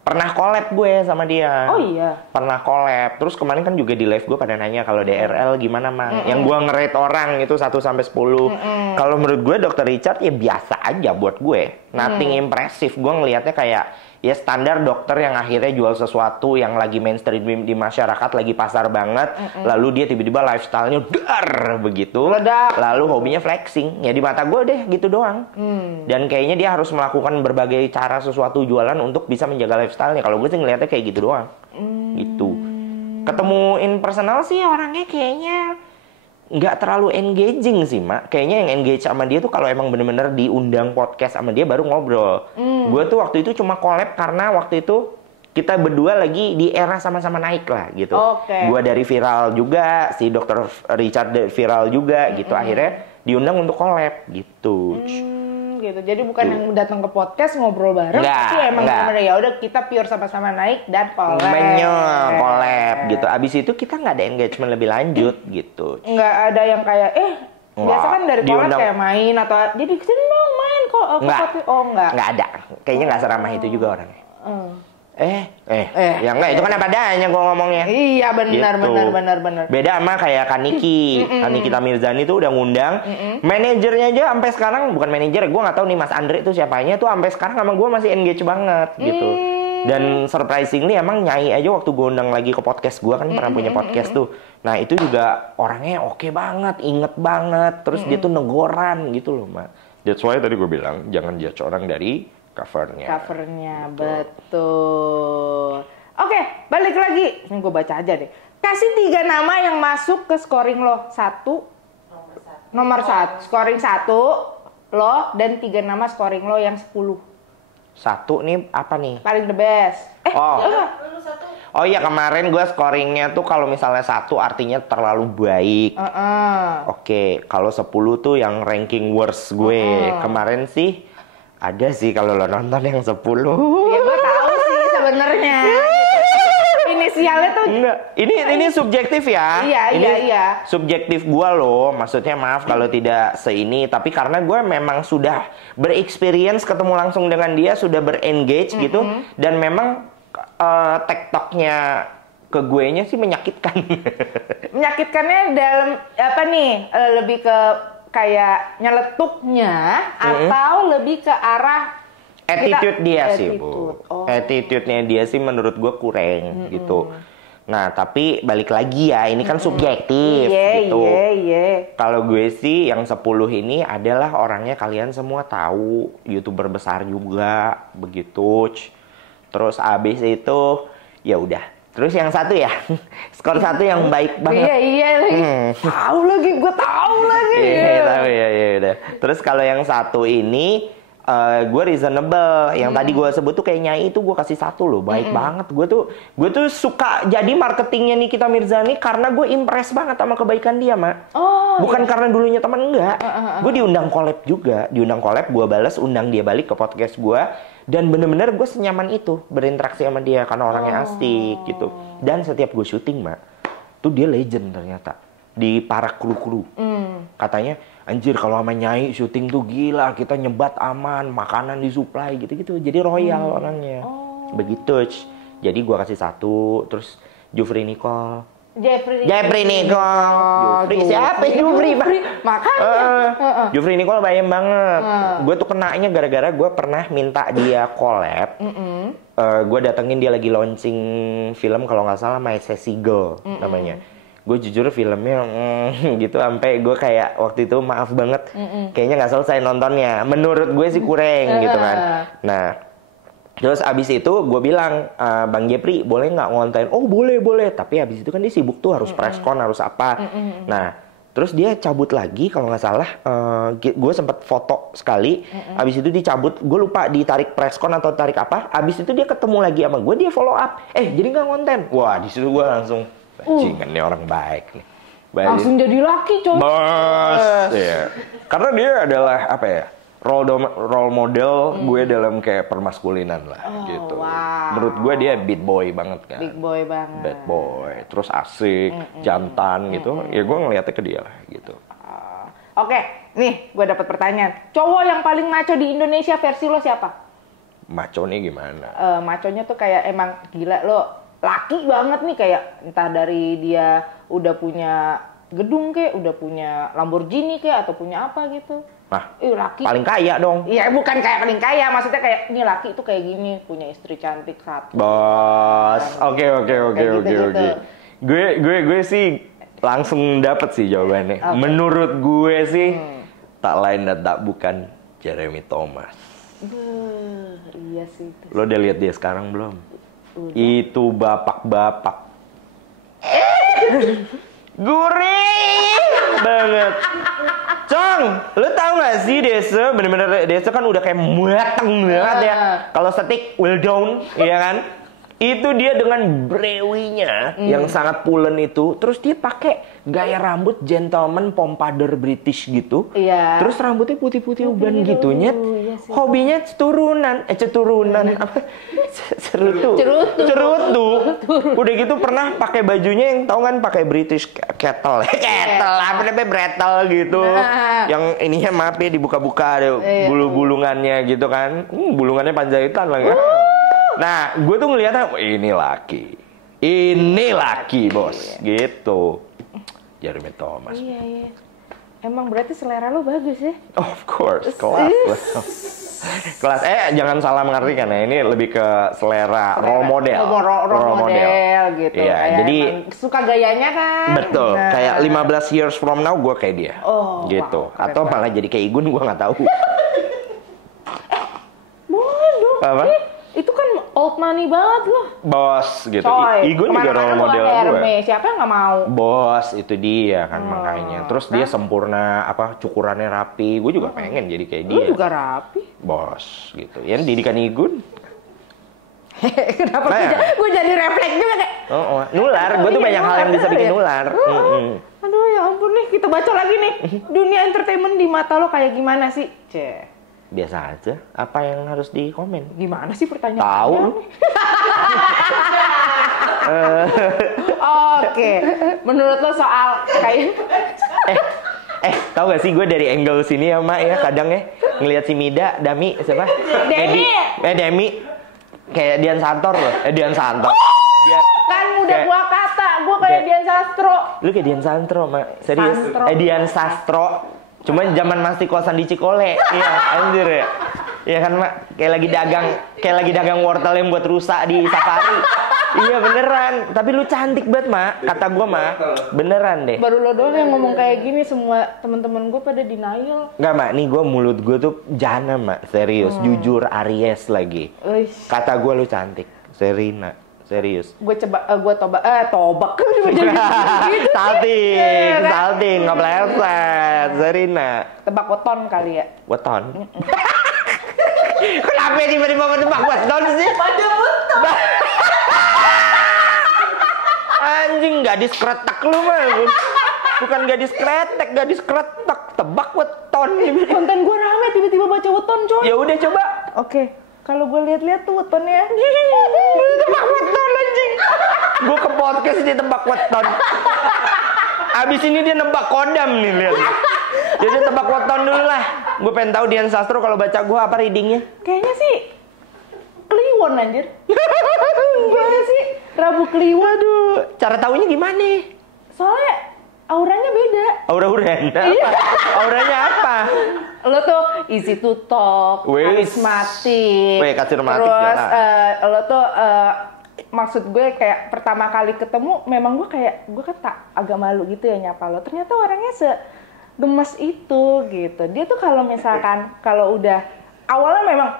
Pernah collab gue sama dia. Oh iya. Pernah collab. Terus kemarin kan juga di live gue pada nanya kalau DRL gimana, Mang? Yang gue nge-rate orang itu 1 sampai 10. Kalau menurut gue Dr. Richard ya biasa aja buat gue. Nothing impressive. Gue ngelihatnya kayak ya standar dokter yang akhirnya jual sesuatu yang lagi mainstream di masyarakat, lagi pasar banget. Lalu dia tiba-tiba lifestyle-nya dar begitu. Ledak. Lalu hobinya flexing. Ya di mata gue deh gitu doang. Dan kayaknya dia harus melakukan berbagai cara sesuatu jualan untuk bisa menjaga lifestyle-nya. Kalau gue sih ngeliatnya kayak gitu doang. Gitu. Ketemu in personal sih orangnya kayaknya nggak terlalu engaging sih, Mak. Kayaknya yang engage sama dia tuh kalau emang bener-bener diundang podcast sama dia baru ngobrol. Gue tuh waktu itu cuma collab karena waktu itu kita berdua lagi di era sama-sama naik lah gitu. Gue dari viral juga, si Dr. Richard viral juga gitu. Akhirnya diundang untuk collab gitu. Gitu. Jadi bukan yang datang ke podcast ngobrol bareng, tapi emang bener ya udah kita pure sama-sama naik dan collab gitu. Abis itu kita nggak ada engagement lebih lanjut gitu. Nggak ada yang kayak biasa kan dari collab kayak main atau jadi kesini dong main kok. Nggak ada. Kayaknya nggak seramah itu juga orangnya. Ya enggak, itu kan apa adanya gue ngomongnya. Iya benar. Beda sama kayak Kaniki Mirzani tuh udah ngundang. Manajernya aja sampai sekarang, bukan manajer, gue nggak tahu nih Mas Andre itu siapanya tuh sampai sekarang sama gue masih engage banget gitu. Dan surprisingly emang Nyai aja waktu gue undang lagi ke podcast gue kan pernah punya podcast tuh. Nah itu juga orangnya oke banget, inget banget. Terus dia tuh negoran gitu loh, Mak. That's why tadi gue bilang jangan judge orang dari covernya. Covernya, betul. Oke, balik lagi. Ini gue baca aja deh. Kasih 3 nama yang masuk ke scoring lo. Nomor 1. Scoring 1 lo dan 3 nama scoring lo yang 10. 1 nih apa nih? Paling the best. Oh iya kemarin gue scoringnya tuh kalau misalnya 1 artinya terlalu baik. Oke, kalau 10 tuh yang ranking worst gue. Kemarin sih ada sih kalau lo nonton yang 10. Ya gue tahu sih sebenarnya. Inisialnya tuh enggak. Ini subjektif ya. Iya. Subjektif gua loh. Maksudnya maaf kalau tidak seini, tapi karena gue memang sudah berexperience ketemu langsung dengan dia, sudah berengage gitu dan memang TikToknya ke guenya sih menyakitkan. Menyakitkannya dalam apa nih? Lebih ke kayak nyeletuknya atau lebih ke arah attitude dia sih, Bu. Attitude-nya dia sih menurut gue kurang gitu. Nah, tapi balik lagi ya, ini kan subjektif gitu. Kalau gue sih yang 10 ini adalah orangnya kalian semua tahu, YouTuber besar juga, begitu. Terus abis itu ya udah. Terus yang 1 ya, skor 1 yang baik banget. Iya lagi. Tahu lagi, gue tahu lagi. Iya, tahu ya udah. Terus kalau yang 1 ini gue reasonable. Yang tadi gue sebut tuh kayak Nyai itu gue kasih 1 loh, baik banget. Gue tuh suka jadi marketingnya Nikita Mirzani karena gue impress banget sama kebaikan dia, Mak. Bukan karena dulunya teman, enggak. Gue diundang collab juga, gue balas undang dia balik ke podcast gue dan bener-bener gue senyaman itu berinteraksi sama dia karena orangnya asik gitu. Dan setiap gue syuting, Mak, tuh dia legend ternyata di para kru-kru. Katanya anjir kalau sama Nyai syuting tuh gila, kita nyebat aman, makanan disuplai gitu-gitu. Jadi royal orangnya. Begitu. Jadi gua kasih 1, terus Jufri Nicole. Jeffrey Nicole. Siapa Jufri? Makanya. Jufri Nicole bayam banget. Gue tuh kenanya gara-gara gue pernah minta dia collab. Gue datengin dia lagi launching film kalau nggak salah My Sassy Girl namanya. Gue jujur filmnya gitu sampai gue kayak waktu itu maaf banget kayaknya nggak selesai nontonnya, menurut gue sih kurang gitu kan. Nah terus abis itu gue bilang Bang Jepri boleh nggak ngonten? Oh boleh, tapi abis itu kan dia sibuk tuh harus preskon harus apa. Nah terus dia cabut lagi kalau nggak salah, gue sempet foto sekali, abis itu dicabut, gue lupa ditarik preskon atau tarik apa, abis itu dia ketemu lagi sama gue, dia follow up, jadi nggak ngonten. Wah di situ gue langsung bajingan nih orang baik nih. Langsung jadi laki coy. Bos. Iya. Karena dia adalah apa ya? Role model gue dalam kayak permaskulinan lah gitu. Wow. Menurut gue dia big boy banget kan. Big boy banget. Bad boy, terus asik, jantan gitu. Ya gue ngeliatnya ke dia lah gitu. Oke, nih gue dapat pertanyaan. Cowok yang paling maco di Indonesia versi lo siapa? Maco nih gimana? Maconya tuh kayak emang gila lo. Laki banget nih, kayak entah dari dia udah punya gedung kek, udah punya Lamborghini kek, atau punya apa gitu. Nah, laki. Paling kaya dong. Iya, bukan kayak paling kaya, maksudnya kayak ini laki itu kayak gini, punya istri cantik 1. Bos, oke. Gitu. Gue sih langsung dapet sih jawabannya. Menurut gue sih tak lain dan tak bukan Jeremy Thomas. Iya sih. Lo udah lihat dia sekarang belum? Udah. Itu bapak-bapak. Gurih banget. Cong, lo tau gak sih Desa? Bener-bener Desa kan udah kayak mateng banget ya. Kalau steak well done, iya kan? Itu dia dengan brewinya yang sangat pulen itu. Terus dia pakai gaya rambut gentleman pompadour British gitu. Iya. Terus rambutnya putih-putih uban gitunya. Iya hobinya ceturunan. Apa? Cerutu. Udah gitu pernah pakai bajunya yang tau kan pakai British kettle. Apa namanya bretel gitu. Yang ininya maaf ya dibuka-buka ada bulu-bulungannya gitu kan. Bulungannya Panjaitan lah kan. Nah, gue tuh ngeliatnya, ini laki bos, gitu. Jeremy Thomas. Iya. Emang berarti selera lo bagus ya? Of course, kelas. Kelas jangan salah mengartikan ya. Ini lebih ke selera role model. Role model gitu. Iya, jadi suka gayanya kan. Betul. Nah. Kayak 15 years from now gue kayak dia. Oh, gitu. Wow, atau malah jadi kayak Igun, gue nggak tahu. Boleh dong. Apa? Itu kan old money banget loh. Bos gitu. Coy, Igun juga role model gue. Siapa yang nggak mau? Bos itu dia kan makanya. Terus dia sempurna, cukurannya rapi. Gue juga pengen jadi kayak dia. Lu juga rapi. Bos gitu. Ya didikan Igun. Kenapa gue jadi refleks juga kayak. Nular. Gue tuh banyak hal yang bisa bikin nular. Aduh ya ampun nih, kita baca lagi nih. Dunia entertainment di mata lo kayak gimana sih? Biasa aja. Apa yang harus dikomen? Gimana sih pertanyaannya? Tahu. Oke. Menurut lo soal kayak tahu gak sih gue dari angle sini ya Mak ya kadang ya ngelihat si Mida, Dami siapa? Demi. Kayak Dian Santor loh. Dian Santor. Kan udah gua kata, gua kayak Dian Sastro. Lu kayak Dian Sastro, Mak. Serius. Dian Sastro. Cuman zaman masih kosan di Cikole. Iya, anjir ya. Iya kan, Mak? Kayak lagi dagang wortel yang buat rusak di safari. Iya beneran. Tapi lu cantik banget, Mak. Kata gua, Mak. Beneran deh. Baru lo doang yang ngomong kayak gini, semua teman-teman gua pada denial. Enggak, Mak. Nih mulut gua tuh jana, Mak. Serius. Jujur Aries lagi. Kata gua lu cantik. Serina. Serius. Gue tobak kan cuma jadi gitu. Salting, nggak pleset. Serina. Tebak weton kali ya. Weton. Kenapa tiba-tiba tebak weton sih? Pada weton. Anjing, gadis kretek lu mah. Bukan gadis kretek, gadis kretek. Tebak weton. Konten gue rame tiba-tiba baca weton, coy. Ya udah coba. Oke. Kalau gue lihat-lihat tuh wetonnya. Tebak weton anjing. Gue ke podcast dia tebak weton. Abis ini dia nebak kodam nih, lihat. Jadi tebak weton dulu lah. Gue pengen tahu Dian Sastro kalau baca gue apa readingnya. Kayaknya sih Kliwon anjir. Kayaknya sih Rabu Kliwon. Aduh, cara taunya gimana? Soalnya auranya beda. Auranya apa? Auranya apa? Lo tuh easy to talk, karismatik. Karismatik. Terus lo tuh maksud gue kayak pertama kali ketemu memang gue kan agak malu gitu ya nyapa lo. Ternyata orangnya segemes itu gitu. Dia tuh kalau misalkan kalau udah awalnya memang,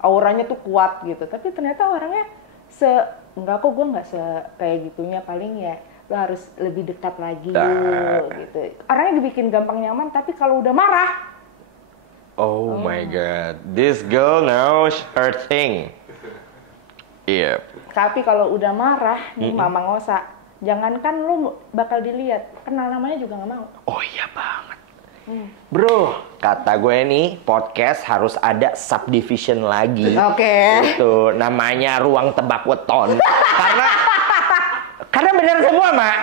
auranya tuh kuat gitu. Tapi ternyata orangnya enggak kok, gue nggak kayak gitunya, paling ya lo harus lebih dekat lagi gitu. Orangnya dibikin gampang nyaman, tapi kalau udah marah, oh my god, this girl knows her thing. Iya. Tapi kalau udah marah nih Mama Ngosa, jangankan lo bakal dilihat, kenal namanya juga nggak mau. Oh iya banget. Bro, kata gue nih podcast harus ada subdivision lagi. Oke. Itu namanya ruang tebak weton. Karena bener semua, Mak.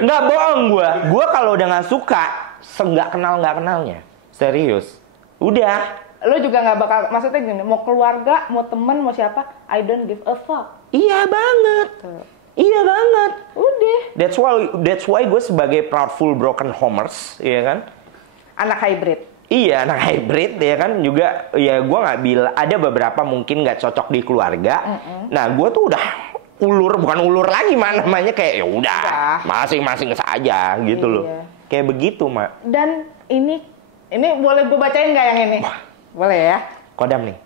Nggak bohong gue. Gue kalau udah nggak suka, nggak kenalnya. Serius. Udah. Lo juga nggak bakal, maksudnya gini, mau keluarga, mau temen, mau siapa, I don't give a fuck. Iya banget. Iya banget. Udah. That's why gue sebagai proudful broken homers, ya kan? Anak hybrid. Iya, anak hybrid ya kan juga. Ya gue nggak bilang, ada beberapa mungkin nggak cocok di keluarga. Nah gue tuh udah bukan ulur lagi namanya, kayak ya udah masing-masing saja gitu loh. Kayak begitu, Mak. Dan ini boleh gue bacain nggak yang ini? Boleh ya? Kodam nih.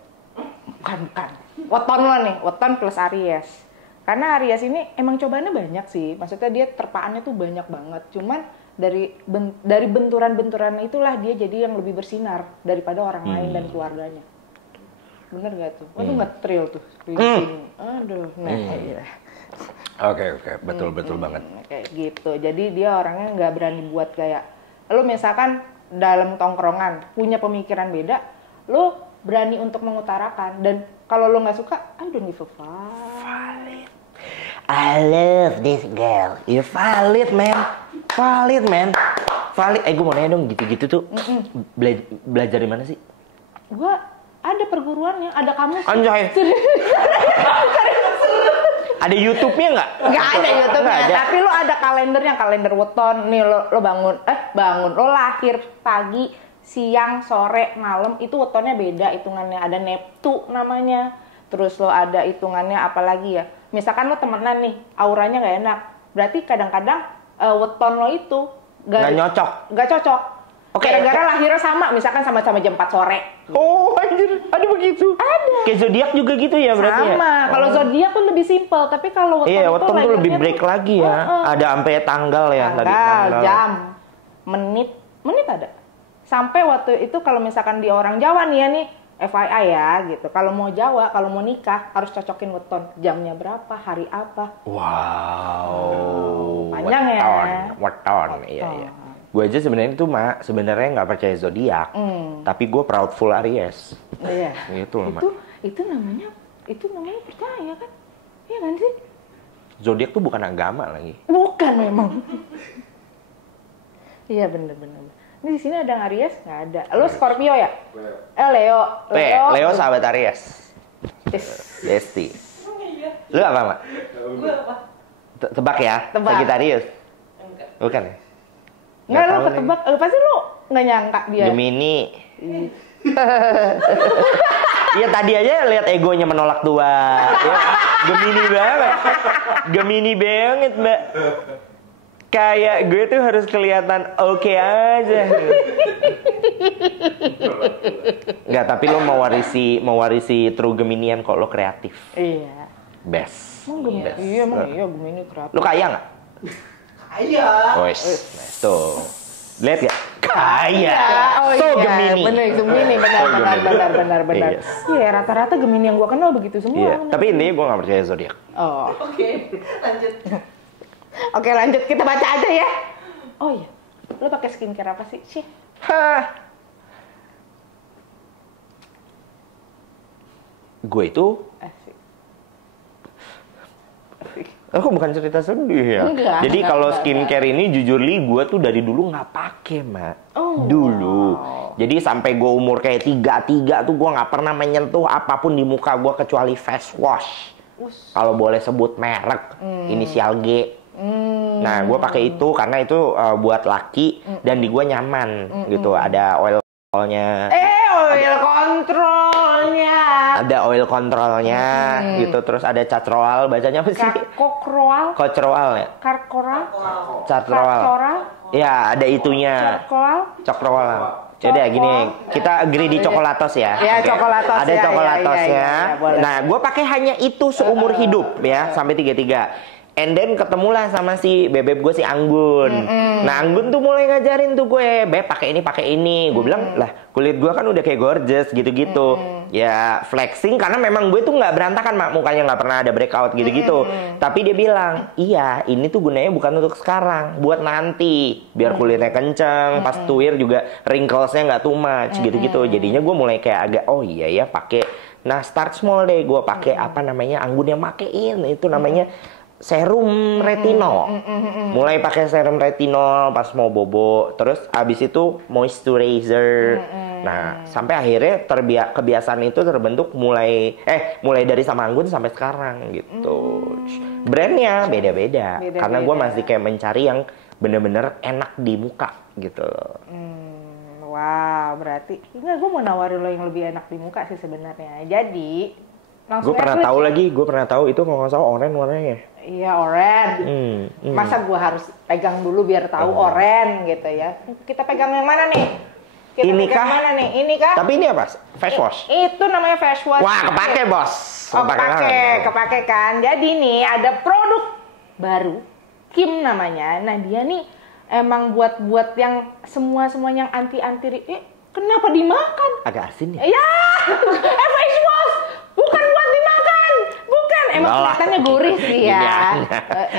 Bukan. Weton lo nih, weton plus Aries. Karena Aries ini emang cobaannya banyak sih. Maksudnya dia terpaannya tuh banyak banget. Cuman dari benturan-benturan itulah dia jadi yang lebih bersinar daripada orang lain dan keluarganya. Bener gak tuh? Wah tuh nge-trill tuh. Aduh, iya. Oke, betul banget. Kayak gitu. Jadi dia orangnya nggak berani buat kayak, lo misalkan dalam tongkrongan punya pemikiran beda, lo berani untuk mengutarakan. Dan kalau lo nggak suka, I don't give a fuck. Valid. I love this girl. You valid, man. Valid. Gue mau nanya dong, gitu-gitu tuh. Belajar di mana sih? Gue ada perguruannya, ada kamus. Anjay. Ada YouTube-nya nggak? Nggak ada YouTube-nya, tapi lo ada kalendernya, kalender weton. Nih lo bangun, lo lahir pagi, siang, sore, malam itu wetonnya beda hitungannya. Ada neptu namanya. Terus lo ada hitungannya apalagi ya. Misalkan lo temenan nih, auranya nggak enak. Berarti kadang-kadang weton lo itu nggak cocok. Oke, gara-gara lahirnya sama, misalkan sama-sama jam 4 sore. Oh, anjir. Ada begitu? Ada. Kayak zodiak juga gitu ya berarti ya? Sama. Kalau zodiak tuh lebih simpel, tapi kalau weton Iya, weton tuh lebih lahirnya break lagi ya. Ada sampai tanggal ya tadi. tanggal, jam, menit ada. Sampai waktu itu kalau misalkan di orang Jawa nih ya nih, FYI ya gitu. Kalau mau Jawa, kalau mau nikah harus cocokin weton. Jamnya berapa, hari apa. Wow. Panjang ya. Weton. Iya. Gue aja sebenarnya itu sebenarnya nggak percaya zodiak, tapi gue proudful Aries. Iya. Gitu loh, Mak. Itu namanya percaya kan? Iya kan sih? Zodiak tuh bukan agama lagi. Bukan memang. Iya bener. Ini di sini ada yang Aries nggak ada. Lo Scorpio ya? Leo. Leo sahabat Aries. Yes. Besti. Lu apa, Mak? Gue apa? Tebak ya. Tebak. Sagittarius. Enggak. Bukan ya? Nggak, lo tahu ketebak. Pasti lo nggak nyangka dia. Gemini. Iya tadi aja lihat egonya menolak dua. Ya, Gemini banget, Mbak. Kayak gue tuh harus kelihatan oke aja. Enggak, tapi lo mewarisi true Geminian kok, lo kreatif. Iya. Best. Emang Gemini? Iya, Gemini kreatif. Lo kaya nggak? Kaya. Wes, tuh. Lihat ya? Kaya. Oh So iya, Gemini. Gemini benar. Iya. Iya, rata-rata Gemini yang gua kenal begitu semua. Iya, tapi intinya gue nggak percaya zodiak. Oh. Oke, lanjut. Oke, lanjut kita baca aja ya. Oh iya. Lo pakai skincare apa sih? Gue itu aku bukan cerita sedih ya. Enggak, jadi enggak, kalau enggak, skincare ini jujur gue tuh dari dulu nggak pakai, Mak. Dulu. Wow. Jadi sampai gue umur kayak 33 tuh gue nggak pernah menyentuh apapun di muka gue kecuali face wash. Kalau boleh sebut merek, inisial G. Nah, gue pakai itu karena itu buat laki dan di gue nyaman gitu. Ada oil controlnya. Oil controlnya. Ada oil controlnya gitu. Terus ada catroal, bacanya apa sih? Kokroal. Cotroal ya? Karkoral. Catroal. Ya, ada itunya. Cokroal. Jadi ya gini, kita agree di coklatos ya. Ya, Oke. coklatos. Ada coklatosnya. Ya, Nah, gue pakai hanya itu seumur hidup ya, sampai 33. And then ketemulah sama si bebek gue si Anggun. Nah, Anggun tuh mulai ngajarin tuh gue, "Beb, pakai ini." Gue bilang, "Lah, kulit gue kan udah kayak gorgeous gitu-gitu." Ya, flexing karena memang gue tuh nggak berantakan, Mak. Mukanya nggak pernah ada breakout gitu-gitu. Tapi dia bilang, "Iya, ini tuh gunanya bukan untuk sekarang, buat nanti. Biar kulitnya kenceng, pas tuir juga wrinkles-nya nggak too much gitu-gitu." Jadinya gue mulai kayak agak, "Oh iya ya, pakai." Nah, start small deh. Gue pakai apa namanya? Anggun yang makein itu namanya serum retinol. Mulai pakai serum retinol pas mau bobo, terus abis itu moisturizer. Nah, sampai akhirnya kebiasaan itu terbentuk mulai dari sama Anggun sampai sekarang gitu. Brandnya beda-beda karena gue masih kayak mencari yang bener-bener enak di muka gitu. Wow, berarti enggak, gue mau nawarin lo yang lebih enak di muka sih sebenarnya. Jadi gue pernah tahu itu kalau nggak salah oranye warnanya. Iya, oranye. Masa gue harus pegang dulu biar tahu oranye gitu ya? Kita pegang yang mana nih? Ini kah? Mana nih? Ini kah? Tapi ini apa? Face wash. Itu namanya face wash. Wah, kepake, Bos. Kepake kan. Jadi nih ada produk baru, Kim namanya. Nah, dia nih emang buat yang semuanya yang anti-anti. Kenapa dimakan? Agak asin ya? Ya, face wash. Bukan buat dimakan. Bukan. Emang kelihatannya gurih sih ya.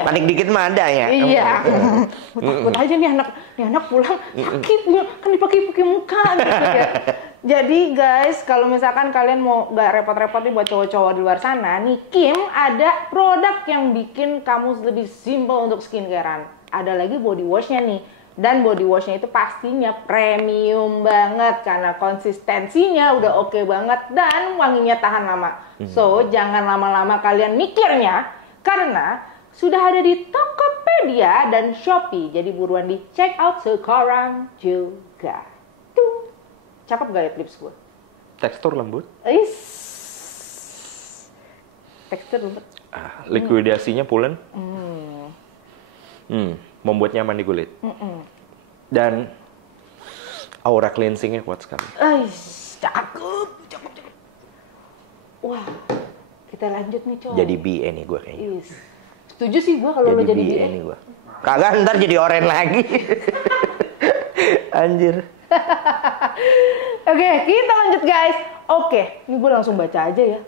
Panik dikit mah ada ya. Iya. Takut aja nih anak pulang sakit kan dipakai muka gitu ya. Jadi guys, kalau misalkan kalian mau gak repot-repot nih buat cowok-cowok di luar sana, nih Kim ada produk yang bikin kamu lebih simple untuk skincarean. Ada lagi body washnya nih. Dan body washnya itu pastinya premium banget karena konsistensinya udah oke banget dan wanginya tahan lama. So, jangan lama-lama kalian mikirnya karena sudah ada di Tokopedia dan Shopee. Jadi buruan di check out sekarang juga. Tuh. Cakep gak lip lips gue? Tekstur lembut. Tekstur lembut. Likuidasinya pulen. Membuat nyaman di kulit. Dan aura cleansingnya kuat sekali. Cakep. Wah, kita lanjut nih cowok. Jadi BE nih gue kayaknya. Setuju sih gue kalau lo jadi BE nih gue. Kagak, ntar jadi oren lagi. Anjir. Oke, kita lanjut guys. Oke, ini gue langsung baca aja ya.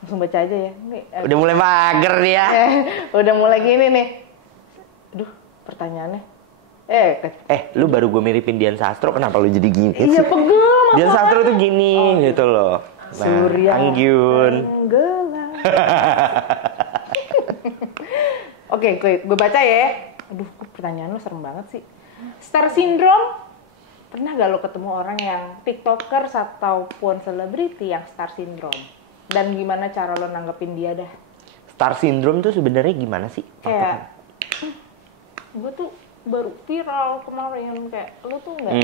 Nih, udah mulai mager nih ya. Udah mulai gini nih. Aduh, pertanyaannya. Lu baru gue miripin Dian Sastro, kenapa lu jadi gini? Iya, pegel. Dian Sastro tuh gini, gitu loh. Nah, Surya Anggyun. Oke, gue baca ya. Aduh, pertanyaan lo serem banget sih. Star syndrome, pernah gak lo ketemu orang yang tiktokers ataupun selebriti yang star syndrome? Dan gimana cara lo nanggepin dia dah? Star syndrome tuh sebenarnya gimana sih? Kayak, gue tuh baru viral kemarin, kayak lo tuh nggak,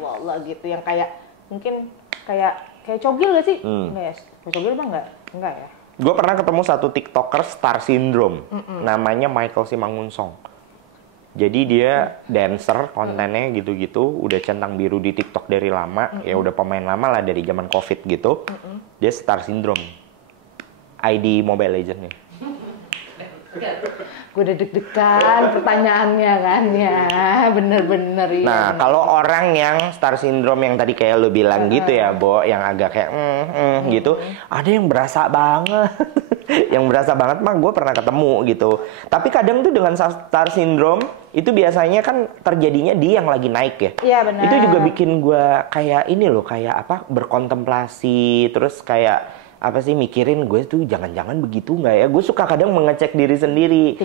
wah gitu, yang kayak mungkin kayak cogil gak sih? Nggak ya, cogil bang nggak ya? Gue pernah ketemu satu tiktoker star syndrome, namanya Michael Simangunsong. Jadi dia dancer, kontennya gitu-gitu, udah centang biru di TikTok dari lama, ya udah pemain lama lah dari zaman COVID gitu. Dia star syndrome, ID Mobile Legends-nya. Gue udah deg-degan pertanyaannya kan ya, bener-bener ya. Nah, kalau orang yang star syndrome yang tadi kayak lu bilang gitu ya, Bo, yang agak kayak gitu, ada yang berasa banget. Yang berasa banget mah gue pernah ketemu gitu. Tapi kadang tuh dengan star syndrome itu biasanya kan terjadinya dia yang lagi naik ya. Iya benar. Itu juga bikin gue kayak ini loh, kayak apa, berkontemplasi, terus kayak apa sih, mikirin gue tuh jangan-jangan begitu nggak ya. Gue suka kadang mengecek diri sendiri.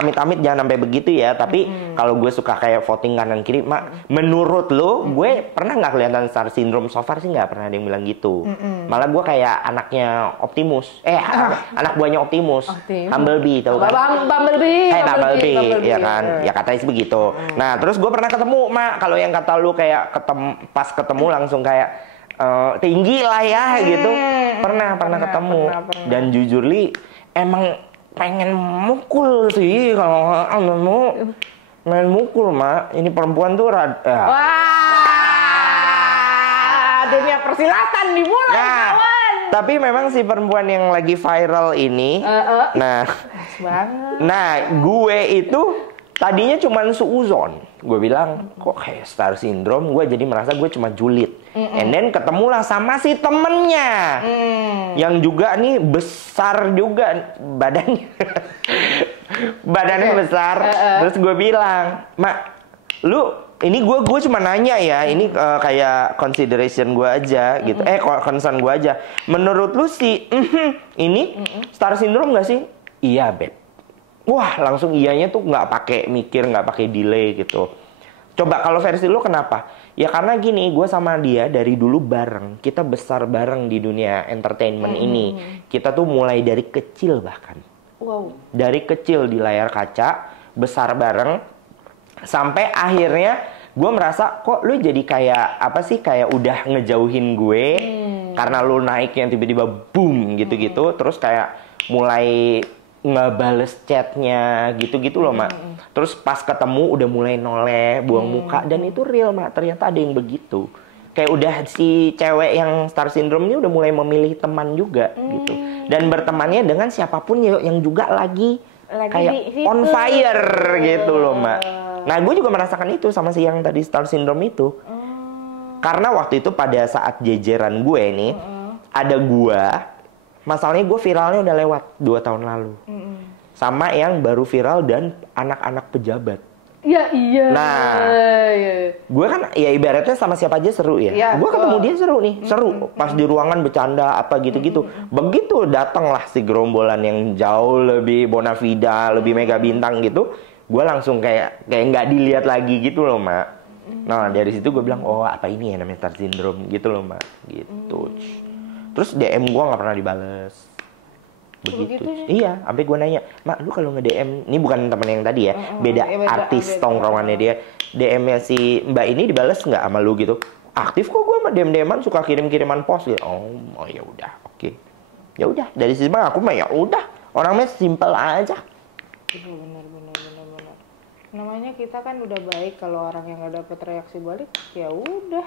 Amit-amit jangan sampai begitu ya. Tapi kalau gue suka kayak voting kanan kiri, menurut lo gue pernah nggak kelihatan star syndrome? So far sih nggak pernah ada yang bilang gitu. Malah gue kayak anaknya Optimus. Anak buahnya Optimus. Bumblebee, tau kan? Bumblebee, ya kan? Ya katanya sih begitu. Nah terus gue pernah ketemu, kalau yang kata lu kayak pas ketemu langsung kayak tinggi lah ya gitu. Pernah ketemu. Pernah. Dan jujur Li, emang pengen mukul sih kalau mau main mukul, Mak. Ini perempuan tuh wah, dunia persilatan dimulai, kawan. Tapi memang si perempuan yang lagi viral ini, nah gue itu tadinya cuman suuzon. Gue bilang, kok kayak star syndrome, gue jadi merasa gue cuma julid. And then ketemulah sama si temennya. Yang juga nih besar juga badannya. Badannya besar. Terus gue bilang, Mak, lu, ini gue cuma nanya ya, ini kayak consideration gue aja gitu. Concern gue aja. Menurut lu sih, ini star syndrome gak sih? Iya, Beb. Wah, langsung iyanya tuh nggak pakai mikir, nggak pakai delay gitu. Coba kalau versi lu kenapa? Ya karena gini, gue sama dia dari dulu bareng. Kita besar bareng di dunia entertainment ini. Kita tuh mulai dari kecil bahkan. Wow. Dari kecil di layar kaca, besar bareng. Sampai akhirnya gue merasa, kok lu jadi kayak, apa sih, kayak udah ngejauhin gue. Karena lu naik yang tiba-tiba boom gitu-gitu. Terus kayak mulai ngebales chatnya gitu-gitu loh, Mak. Terus pas ketemu udah mulai noleh, buang muka, dan itu real, Mak. Ternyata ada yang begitu. Kayak udah si cewek yang star syndrome ini udah mulai memilih teman juga gitu. Dan bertemannya dengan siapapun yang juga lagi kayak on fire gitu loh, Mak. Nah, gue juga merasakan itu sama si yang tadi star syndrome itu. Karena waktu itu pada saat jejeran gue nih, ada gue. Masalahnya gue viralnya udah lewat 2 tahun lalu. Sama yang baru viral dan anak-anak pejabat. Iya. Nah, gue kan ya ibaratnya sama siapa aja seru ya. Gue ketemu dia seru nih, seru. Pas di ruangan bercanda apa gitu-gitu. Begitu datanglah si gerombolan yang jauh lebih bonafida, lebih mega bintang gitu. Gue langsung kayak nggak dilihat lagi gitu loh, Mak. Nah dari situ gue bilang, oh apa ini ya namanya star syndrome gitu loh, Mak. Gitu. Terus DM gue nggak pernah dibales. begitu. Iya, sampai gue nanya, Mak, lu kalau nge-DM, ini bukan temen yang tadi ya, beda artis tongkrongannya dia. DM-nya si Mbak ini dibales nggak sama lu gitu? Aktif kok gue sama DM-an, suka kirim-kiriman post gitu. Oh ya udah, oke. Ya udah, dari sisi Bang aku mah ya udah, orangnya simpel aja. Bener. Namanya kita kan udah baik, kalau orang yang nggak dapet reaksi balik, ya udah.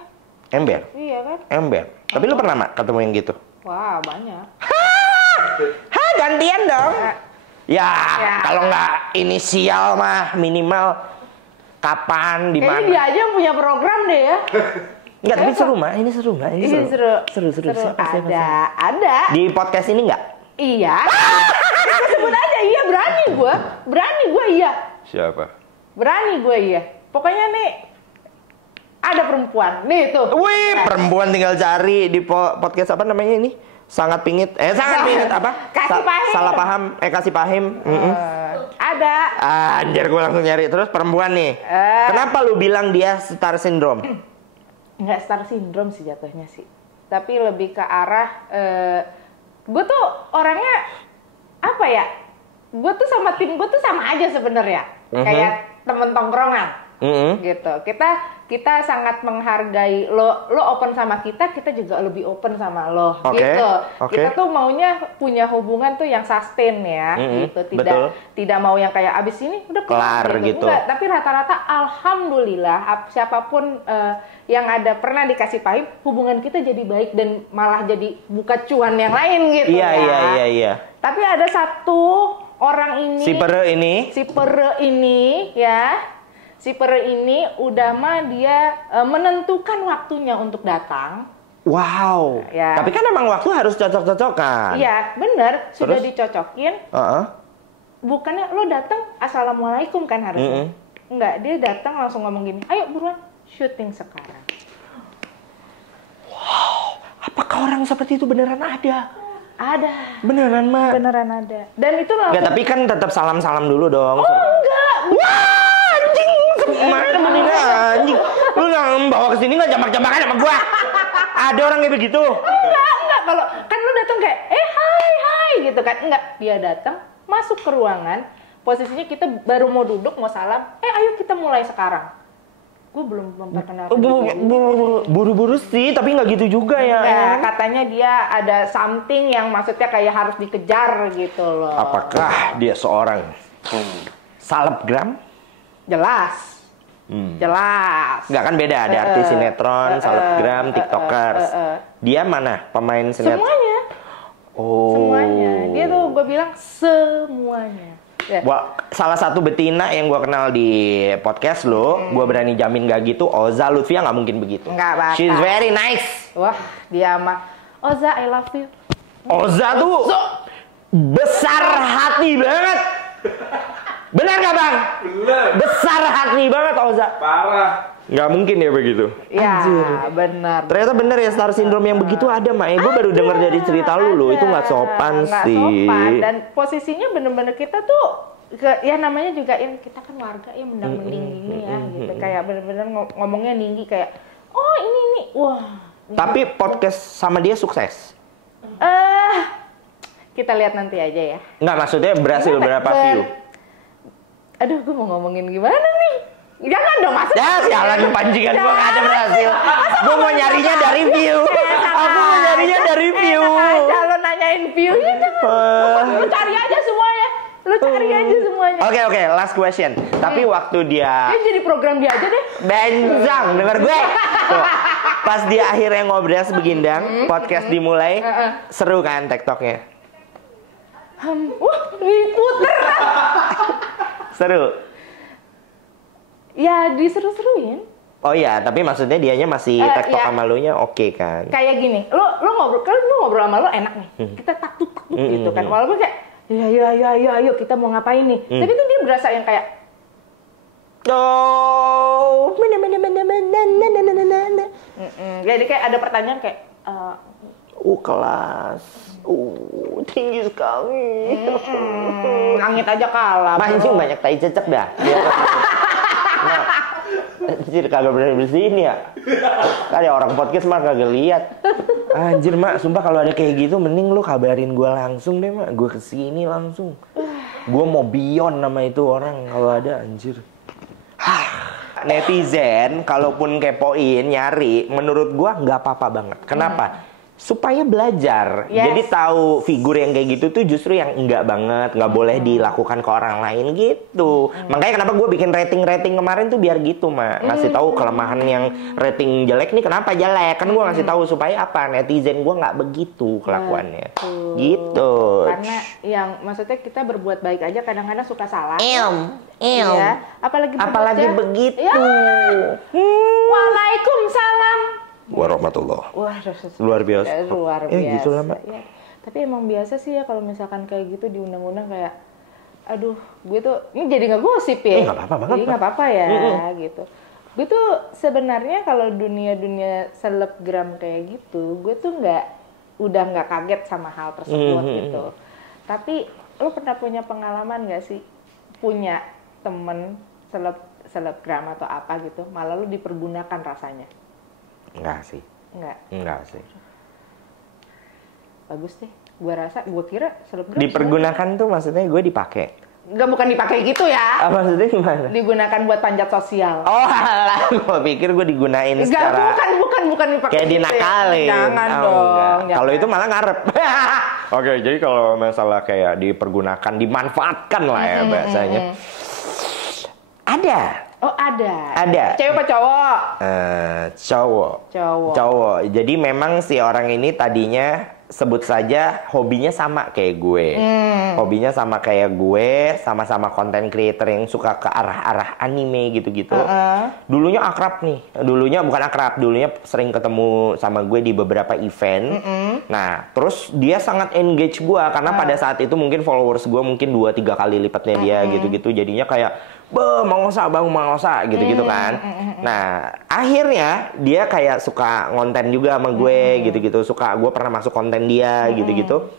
Ember. Iya kan? Ember. Tapi lu pernah Mak ketemu yang gitu? Wah, banyak. Gantian dong. Ya. Kalau nggak inisial mah minimal kapan, di mana. Kayaknya dia aja yang punya program deh ya. Enggak, tapi seru Mak. Ini seru Mak. Ini seru. Ada. Di podcast ini nggak? Iya. Sebut aja, iya, berani gue iya. Siapa? Berani gue iya. Pokoknya nih ada perempuan nih tuh. Wih, perempuan tinggal cari di podcast apa namanya ini? Sangat pingit apa? Kasih pahim. Salah paham, kasih pahim. Ada. Anjir, gue langsung nyari. Terus perempuan nih. Kenapa lu bilang dia star syndrome? Nggak star syndrome sih jatuhnya sih. Tapi lebih ke arah gue tuh orangnya apa ya? Gue tuh sama tim gue tuh sama aja sebenarnya. Kayak temen tongkrongan. Gitu. Kita sangat menghargai lo open sama kita juga lebih open sama lo. Gitu. Kita tuh maunya punya hubungan tuh yang sustain ya, gitu. Tidak mau yang kayak abis ini udah kelar gitu. Enggak, tapi rata-rata alhamdulillah siapapun yang ada pernah dikasih pahim, hubungan kita jadi baik dan malah jadi buka cuan yang lain gitu. Iya. Tapi ada satu orang ini, si Pere ini udah mah dia menentukan waktunya untuk datang. Wow. Ya. Tapi kan emang waktu harus cocok-cocokan. Iya, bener. Sudah dicocokin. Bukannya lo datang assalamualaikum kan harusnya. Enggak, dia datang langsung ngomong gini, ayo buruan syuting sekarang. Wow. Apakah orang seperti itu beneran ada? Ada. Beneran Mak? Beneran ada. Dan itu langsung. Enggak, tapi kan tetap salam-salam dulu dong. Oh enggak. Wah, anjing. Mana mendingan anjing. Lu nggak bawa ke sini nggak jambak-jambakan sama gua? Ada orang kayak begitu? Enggak. Kalau kan lu datang kayak hai gitu kan. Enggak, dia datang masuk ke ruangan. Posisinya kita baru mau duduk, mau salam. Ayo kita mulai sekarang. Gue belum memperkenalkan. Buru-buru sih, tapi nggak gitu juga ya. Nah, katanya dia ada something yang maksudnya kayak harus dikejar gitu loh. Apakah dia seorang selebgram? Jelas. Jelas. Nggak kan beda, ada artis sinetron, selebgram, tiktokers. Dia mana pemain sinetron? Semuanya. Semuanya. Dia tuh gue bilang semuanya. Salah satu betina yang gue kenal di podcast lo, gue berani jamin gak gitu. Oza Lutfia nggak mungkin begitu. Nggak bakal. She's very nice. Wah, dia mah Oza, I love you. Oza tuh besar hati banget. Benar nggak Bang? Benar. Besar hati banget Oza. Parah. Nggak mungkin ya begitu. Ya, benar. Ternyata bener ya star syndrome yang begitu ada, Mak. Gue baru dengar dari cerita lu itu nggak sopan sih. Nggak sopan, dan posisinya bener-bener kita tuh, ya namanya juga kita kan warga ya mendang-mending gini ya, gitu. Kayak bener-bener ngomongnya tinggi kayak, oh ini, wah. Tapi podcast sama dia sukses? Kita lihat nanti aja ya. Nggak, maksudnya berhasil berapa view? Aduh, gue mau ngomongin gimana nih? Jangan dong, Mas. Ya, sialan pancingan gue gak ada berhasil. Gue mau nyarinya dari view. Aku mau nyarinya dari view. Kalau nanyain view-nya jangan. Lu cari aja semuanya. Oke, last question. Tapi waktu dia jadi program dia aja deh. Benjang, denger gue. Tuh. Pas dia akhirnya ngobrol sebegindang, podcast dimulai, seru kan TikToknya? Diputer. Seru. Ya diseru-seruin. Oh iya, tapi maksudnya dianya masih TikTok ya. sama lu-nya oke kan? Kayak gini, lu ngobrol sama lu enak nih. Kita takut gitu kan. Walaupun kayak ayo kita mau ngapain nih. Tapi tuh dia berasa yang kayak jadi kayak ada pertanyaan kayak kelas. Tinggi sekali. Langit aja kalah. Mancing banyak tai cecek dah. Nah, anjir kagak berani bersihin ya. Kayak orang podcast mah kagak lihat. Anjir mak, sumpah kalau ada kayak gitu mending lu kabarin gue langsung deh mak. Gue kesini langsung. Gue mau beyond nama itu orang kalau ada anjir. Netizen kalaupun kepoin nyari, menurut gue nggak apa-apa banget. Kenapa? Supaya belajar. Jadi tahu figur yang kayak gitu tuh justru yang enggak banget, nggak boleh dilakukan ke orang lain gitu. Makanya kenapa gue bikin rating kemarin tuh biar gitu mak, ngasih tahu kelemahan yang rating jelek nih kenapa jelek, kan gue ngasih tahu supaya apa, netizen gue nggak begitu kelakuannya. Gitu. Karena yang maksudnya kita berbuat baik aja kadang-kadang suka salah. Ya, apalagi begitu. Ya. Waalaikumsalam Warahmatullah. Wah, luar biasa. Luar biasa. Gitu lah, Mbak. Ya. Tapi emang biasa sih ya kalau misalkan kayak gitu di undang-undang kayak, aduh, gue tuh ini jadi nggak gosip ya. Nggak apa-apa banget. Jadi nggak apa-apa ya, gitu. Gue tuh sebenarnya kalau dunia selebgram kayak gitu, gue tuh udah nggak kaget sama hal tersebut gitu. Tapi lo pernah punya pengalaman nggak sih punya temen selebgram atau apa gitu, malah lo dipergunakan rasanya? Enggak sih. Enggak sih. Bagus deh. Gue kira selebgram dipergunakan tuh maksudnya gue dipakai. Enggak, bukan dipakai gitu ya. Maksudnya gimana? Digunakan buat panjat sosial. Oh alah, gue pikir gue digunain secara... Bukan dipakai kayak gitu dinakalin. Ya. Jangan dong. Kalau itu malah ngarep. Oke, jadi kalau masalah kayak dipergunakan, dimanfaatkan lah ya bahasanya. Ada. Oh ada. Ada. Cewek apa cowok? Cowok. Jadi memang si orang ini tadinya sebut saja hobinya sama kayak gue. Hobinya sama kayak gue, sama-sama content creator yang suka ke arah-arah anime gitu-gitu. Dulunya akrab nih. Dulunya bukan akrab, dulunya sering ketemu sama gue di beberapa event. Nah, terus dia sangat engage gue karena pada saat itu mungkin followers gue mungkin 2-3 kali lipatnya dia gitu-gitu. Jadinya kayak mau ngosa gitu-gitu kan. Nah, akhirnya dia kayak suka ngonten juga sama gue gitu-gitu. Gue pernah masuk konten dia gitu-gitu.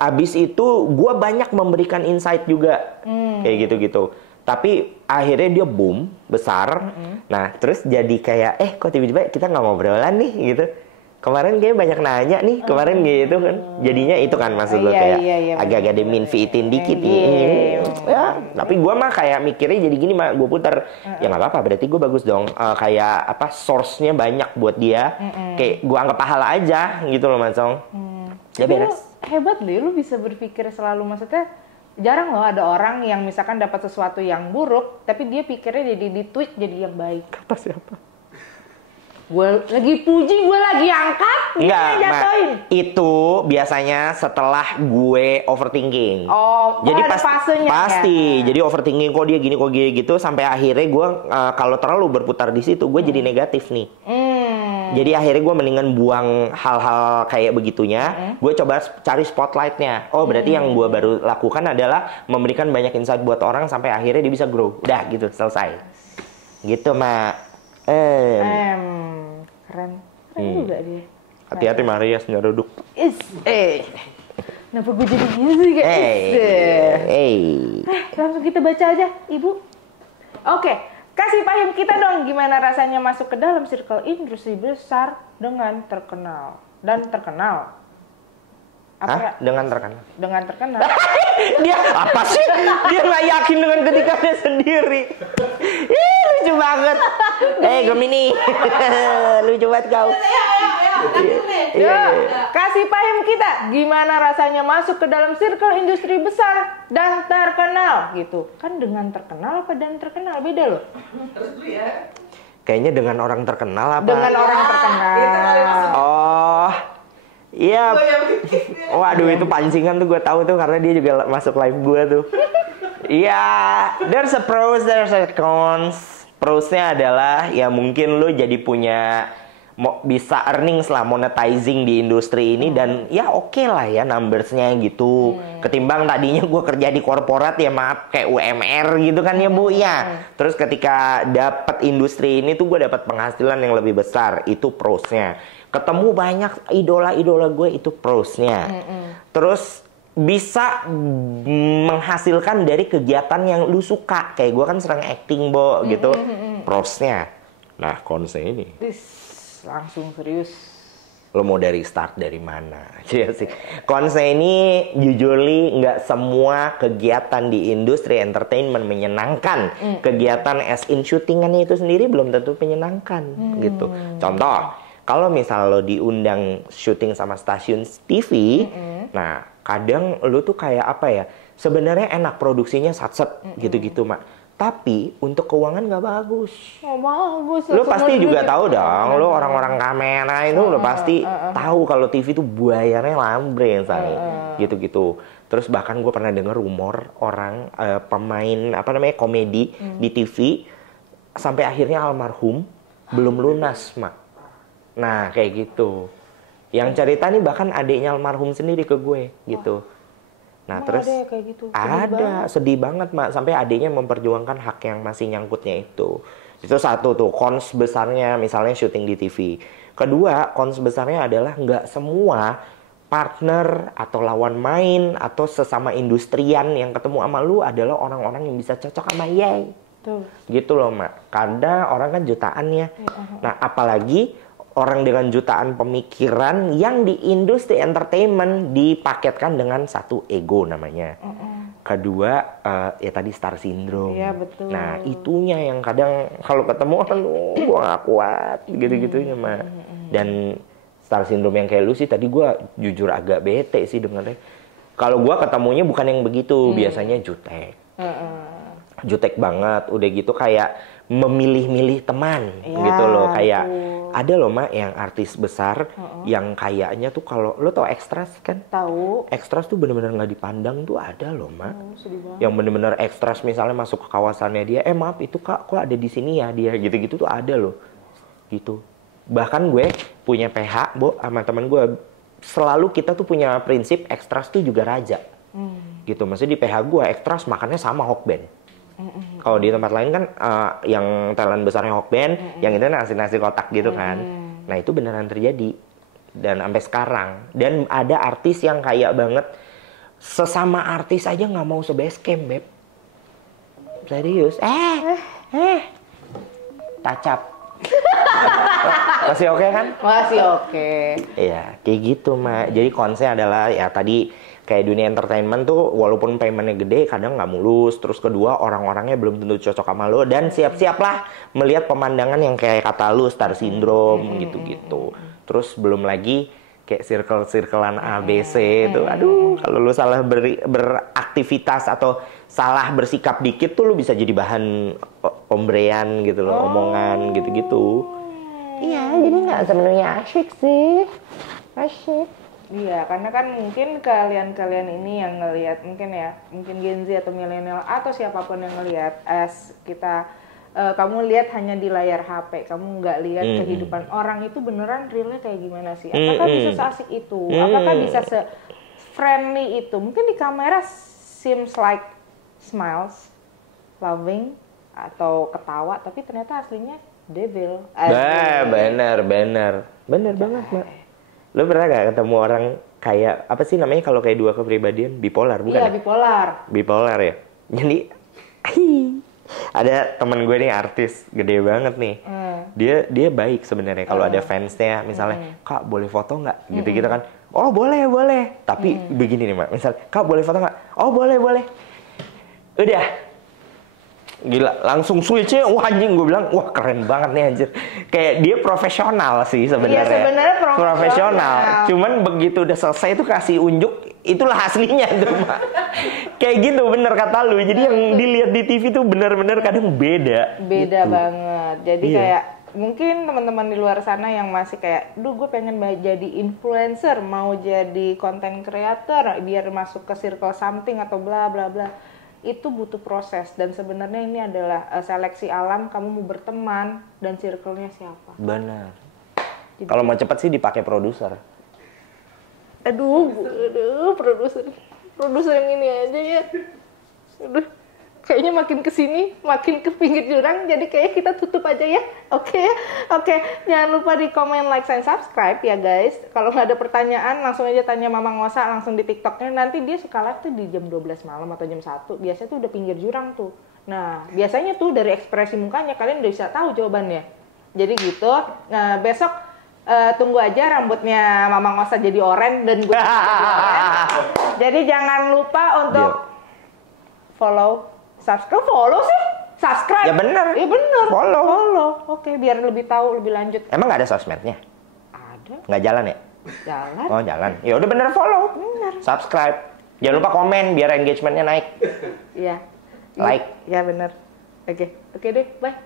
Abis itu gue banyak memberikan insight juga kayak gitu-gitu. Tapi akhirnya dia boom besar. Nah, terus jadi kayak kok tiba-tiba kita nggak ngobrolan nih gitu. Kemarin kayak banyak nanya nih, kemarin gitu kan. Jadinya itu kan maksud lo kayak agak-agak diminfiitin dikit ya, tapi gue mah kayak mikirnya jadi gini mah, gue putar ya nggak apa-apa, berarti gue bagus dong. Kayak apa, source-nya banyak buat dia. Kayak gue anggap pahala aja gitu loh Mancong. Ya beres. Hebat loh, lu bisa berpikir selalu, maksudnya jarang loh ada orang yang misalkan dapat sesuatu yang buruk, tapi dia pikirnya jadi di tweet jadi yang baik. Kata siapa? Gue lagi puji, gue lagi angkat, dia jatuhin. Itu biasanya setelah gue overthinking. Jadi ada fasenya pasti. Ya? Jadi overthinking kok dia gini, kok dia gitu, sampai akhirnya gue kalau terlalu berputar di situ, gue jadi negatif nih. Jadi akhirnya gue mendingan buang hal-hal kayak begitunya. Gue coba cari spotlightnya. Oh berarti yang gue baru lakukan adalah memberikan banyak insight buat orang sampai akhirnya dia bisa grow. Udah gitu, selesai. Gitu mak. Keren juga dia. Hati-hati Maria nyeruduk. Kenapa gue jadi gini sih langsung kita baca aja Ibu. Oke, kasih paham kita dong gimana rasanya masuk ke dalam circle industri besar dengan terkenal dan terkenal. Dengan terkenal? Dengan terkenal. Dia apa sih? Dia nggak yakin dengan ketikanya sendiri. Lucu banget. Gemini. Lucu banget kau. Kasih paham kita gimana rasanya masuk ke dalam circle industri besar dan terkenal gitu. Kan dengan terkenal apa dan terkenal beda loh. Terus dulu ya. Kayaknya dengan orang terkenal apa? Dengan orang terkenal. Iya. Waduh itu pancingan tuh gue tahu tuh karena dia juga masuk live gue tuh. Iya, there's a pros, there's a cons. Prosnya adalah ya mungkin lo jadi punya bisa earnings lah, monetizing di industri ini dan ya oke lah ya numbersnya gitu. Ketimbang tadinya gue kerja di korporat ya maaf kayak UMR gitu kan ya Bu ya. Terus ketika dapat industri ini tuh gue dapat penghasilan yang lebih besar, itu prosnya. Ketemu banyak idola-idola gue, itu prosnya. Terus bisa menghasilkan dari kegiatan yang lu suka. Kayak gue kan sering acting Bo gitu. Prosnya. Nah konsnya ini langsung serius. Lo mau dari start dari mana? Iya sih. Konse ini jujurly nggak semua kegiatan di industri entertainment menyenangkan. Kegiatan as in syutingannya itu sendiri belum tentu menyenangkan gitu. Contoh, kalau misal lo diundang syuting sama stasiun TV, nah kadang lo tuh kayak apa ya? Sebenarnya enak produksinya satset gitu-gitu mak. Tapi untuk keuangan nggak bagus. Oh, bagus. Lo pasti juga tahu dong, lo orang-orang kamera itu lo pasti tahu kalau TV itu bayarnya lambre misalnya, gitu-gitu. Terus bahkan gue pernah dengar rumor orang pemain apa namanya komedi di TV sampai akhirnya almarhum belum lunas, mak. Nah kayak gitu. Yang cerita nih bahkan adiknya almarhum sendiri ke gue gitu. Nah, terus ada kayak gitu. sedih banget mak, sampai adiknya memperjuangkan hak yang masih nyangkutnya itu. Itu satu tuh cons besarnya misalnya syuting di TV. Kedua, cons besarnya adalah nggak semua partner atau lawan main atau sesama industrian yang ketemu sama lu adalah orang-orang yang bisa cocok sama Yay. Tuh. Gitu loh mak. Kadang orang kan jutaan ya. Nah, apalagi orang dengan jutaan pemikiran yang di industri entertainment dipaketkan dengan satu ego namanya. Kedua, ya tadi star syndrome. Iya, betul. Nah, itunya yang kadang kalau ketemu, aduh, gue gak kuat, gitu-gitunya, Mak. Dan star syndrome yang kayak lu sih, tadi gue jujur agak bete sih dengarnya. Kalau gue ketemunya bukan yang begitu, biasanya jutek. Jutek banget, udah gitu kayak memilih-milih teman, gitu loh. Kayak ada loh mak yang artis besar yang kayaknya tuh kalau lo tau ekstras kan? Tahu. Ekstras tuh bener-bener nggak dipandang tuh ada loh mak. Yang bener-bener ekstras misalnya masuk ke kawasannya dia, maaf itu kak kok ada di sini ya dia gitu-gitu tuh ada loh. Gitu. Bahkan gue punya PH, Bo, sama temen gue selalu kita tuh punya prinsip ekstras tuh juga raja. Gitu. Maksudnya di PH gue ekstras makannya sama Hokben. Kalau di tempat lain kan yang talent besarnya Hokben, yang itu nasi kotak gitu kan. Nah itu beneran terjadi dan sampai sekarang. Dan ada artis yang kaya banget, sesama artis aja nggak mau se-base camp, beb. Serius? Tacap. Masih oke kan? Masih oke. Iya, kayak gitu mak. Jadi konsepnya adalah ya tadi. Kayak dunia entertainment tuh walaupun paymentnya gede kadang nggak mulus. Terus kedua orang-orangnya belum tentu cocok sama lo. Dan siap-siaplah melihat pemandangan yang kayak kata lu star syndrome gitu-gitu. Terus belum lagi kayak circle-circlean ABC itu. Aduh kalau lu salah beraktivitas atau salah bersikap dikit tuh lu bisa jadi bahan ombrean gitu loh. Omongan gitu-gitu. Iya jadi nggak sebenarnya asyik sih. Asyik. Iya, karena kan mungkin kalian-kalian ini yang ngelihat mungkin Gen Z atau milenial atau siapapun yang ngelihat as kita kamu lihat hanya di layar HP, kamu nggak lihat kehidupan orang itu beneran realnya kayak gimana sih? Apakah bisa seasik itu? Apakah bisa se-friendly itu? Mungkin di kamera seems like smiles, loving atau ketawa, tapi ternyata aslinya devil. Bener banget, Mak. Lo pernah gak ketemu orang kayak, apa sih namanya kalau kayak dua kepribadian? Bipolar, bukan? Iya, Bipolar ya? Jadi, ada temen gue nih artis, gede banget nih. Dia baik sebenarnya kalau ada fansnya, misalnya, Kak boleh foto nggak? Gitu-gitu kan. Oh boleh. Tapi begini nih Mak, misal, Kak boleh foto nggak? Oh boleh. Udah. Gila, langsung switch-nya, wah anjing gue bilang, wah keren banget nih anjir. Kayak dia profesional sih sebenarnya. Iya sebenarnya profesional. Cuman begitu udah selesai tuh kasih unjuk, itulah aslinya tuh Mak. Kayak gitu bener kata lu. Jadi yang dilihat di TV tuh bener-bener kadang beda. Beda gitu. banget. Jadi kayak mungkin teman-teman di luar sana yang masih kayak, duh gue pengen jadi influencer, mau jadi content creator, biar masuk ke circle something atau bla bla bla. Itu butuh proses dan sebenarnya ini adalah seleksi alam, kamu mau berteman dan circle-nya siapa. Benar. Kalau mau cepet sih dipakai produser. Aduh, produser yang ini aja ya. Aduh, kayaknya makin kesini makin ke pinggir jurang, jadi kayak kita tutup aja ya. Oke. Jangan lupa di komen, like, dan subscribe ya guys. Kalau nggak ada pertanyaan langsung aja tanya Mama Ngosa langsung di TikToknya. Nanti dia suka live tuh di jam 12 malam atau jam 1. Biasanya tuh udah pinggir jurang tuh. Nah biasanya tuh dari ekspresi mukanya kalian udah bisa tahu jawabannya. Jadi gitu. Nah besok tunggu aja rambutnya Mama Ngosa jadi oren dan gue jadi oren. Jadi jangan lupa untuk follow, subscribe, follow sih. Subscribe. Ya bener. Ya bener. Follow. Oke, biar lebih tahu, lebih lanjut. Emang nggak ada sosmednya? Ada. Nggak jalan ya? Jalan. Oh jalan. Ya udah bener follow. Bener. Subscribe. Jangan lupa komen biar engagementnya naik. Iya. Like. Ya bener. Oke deh, bye.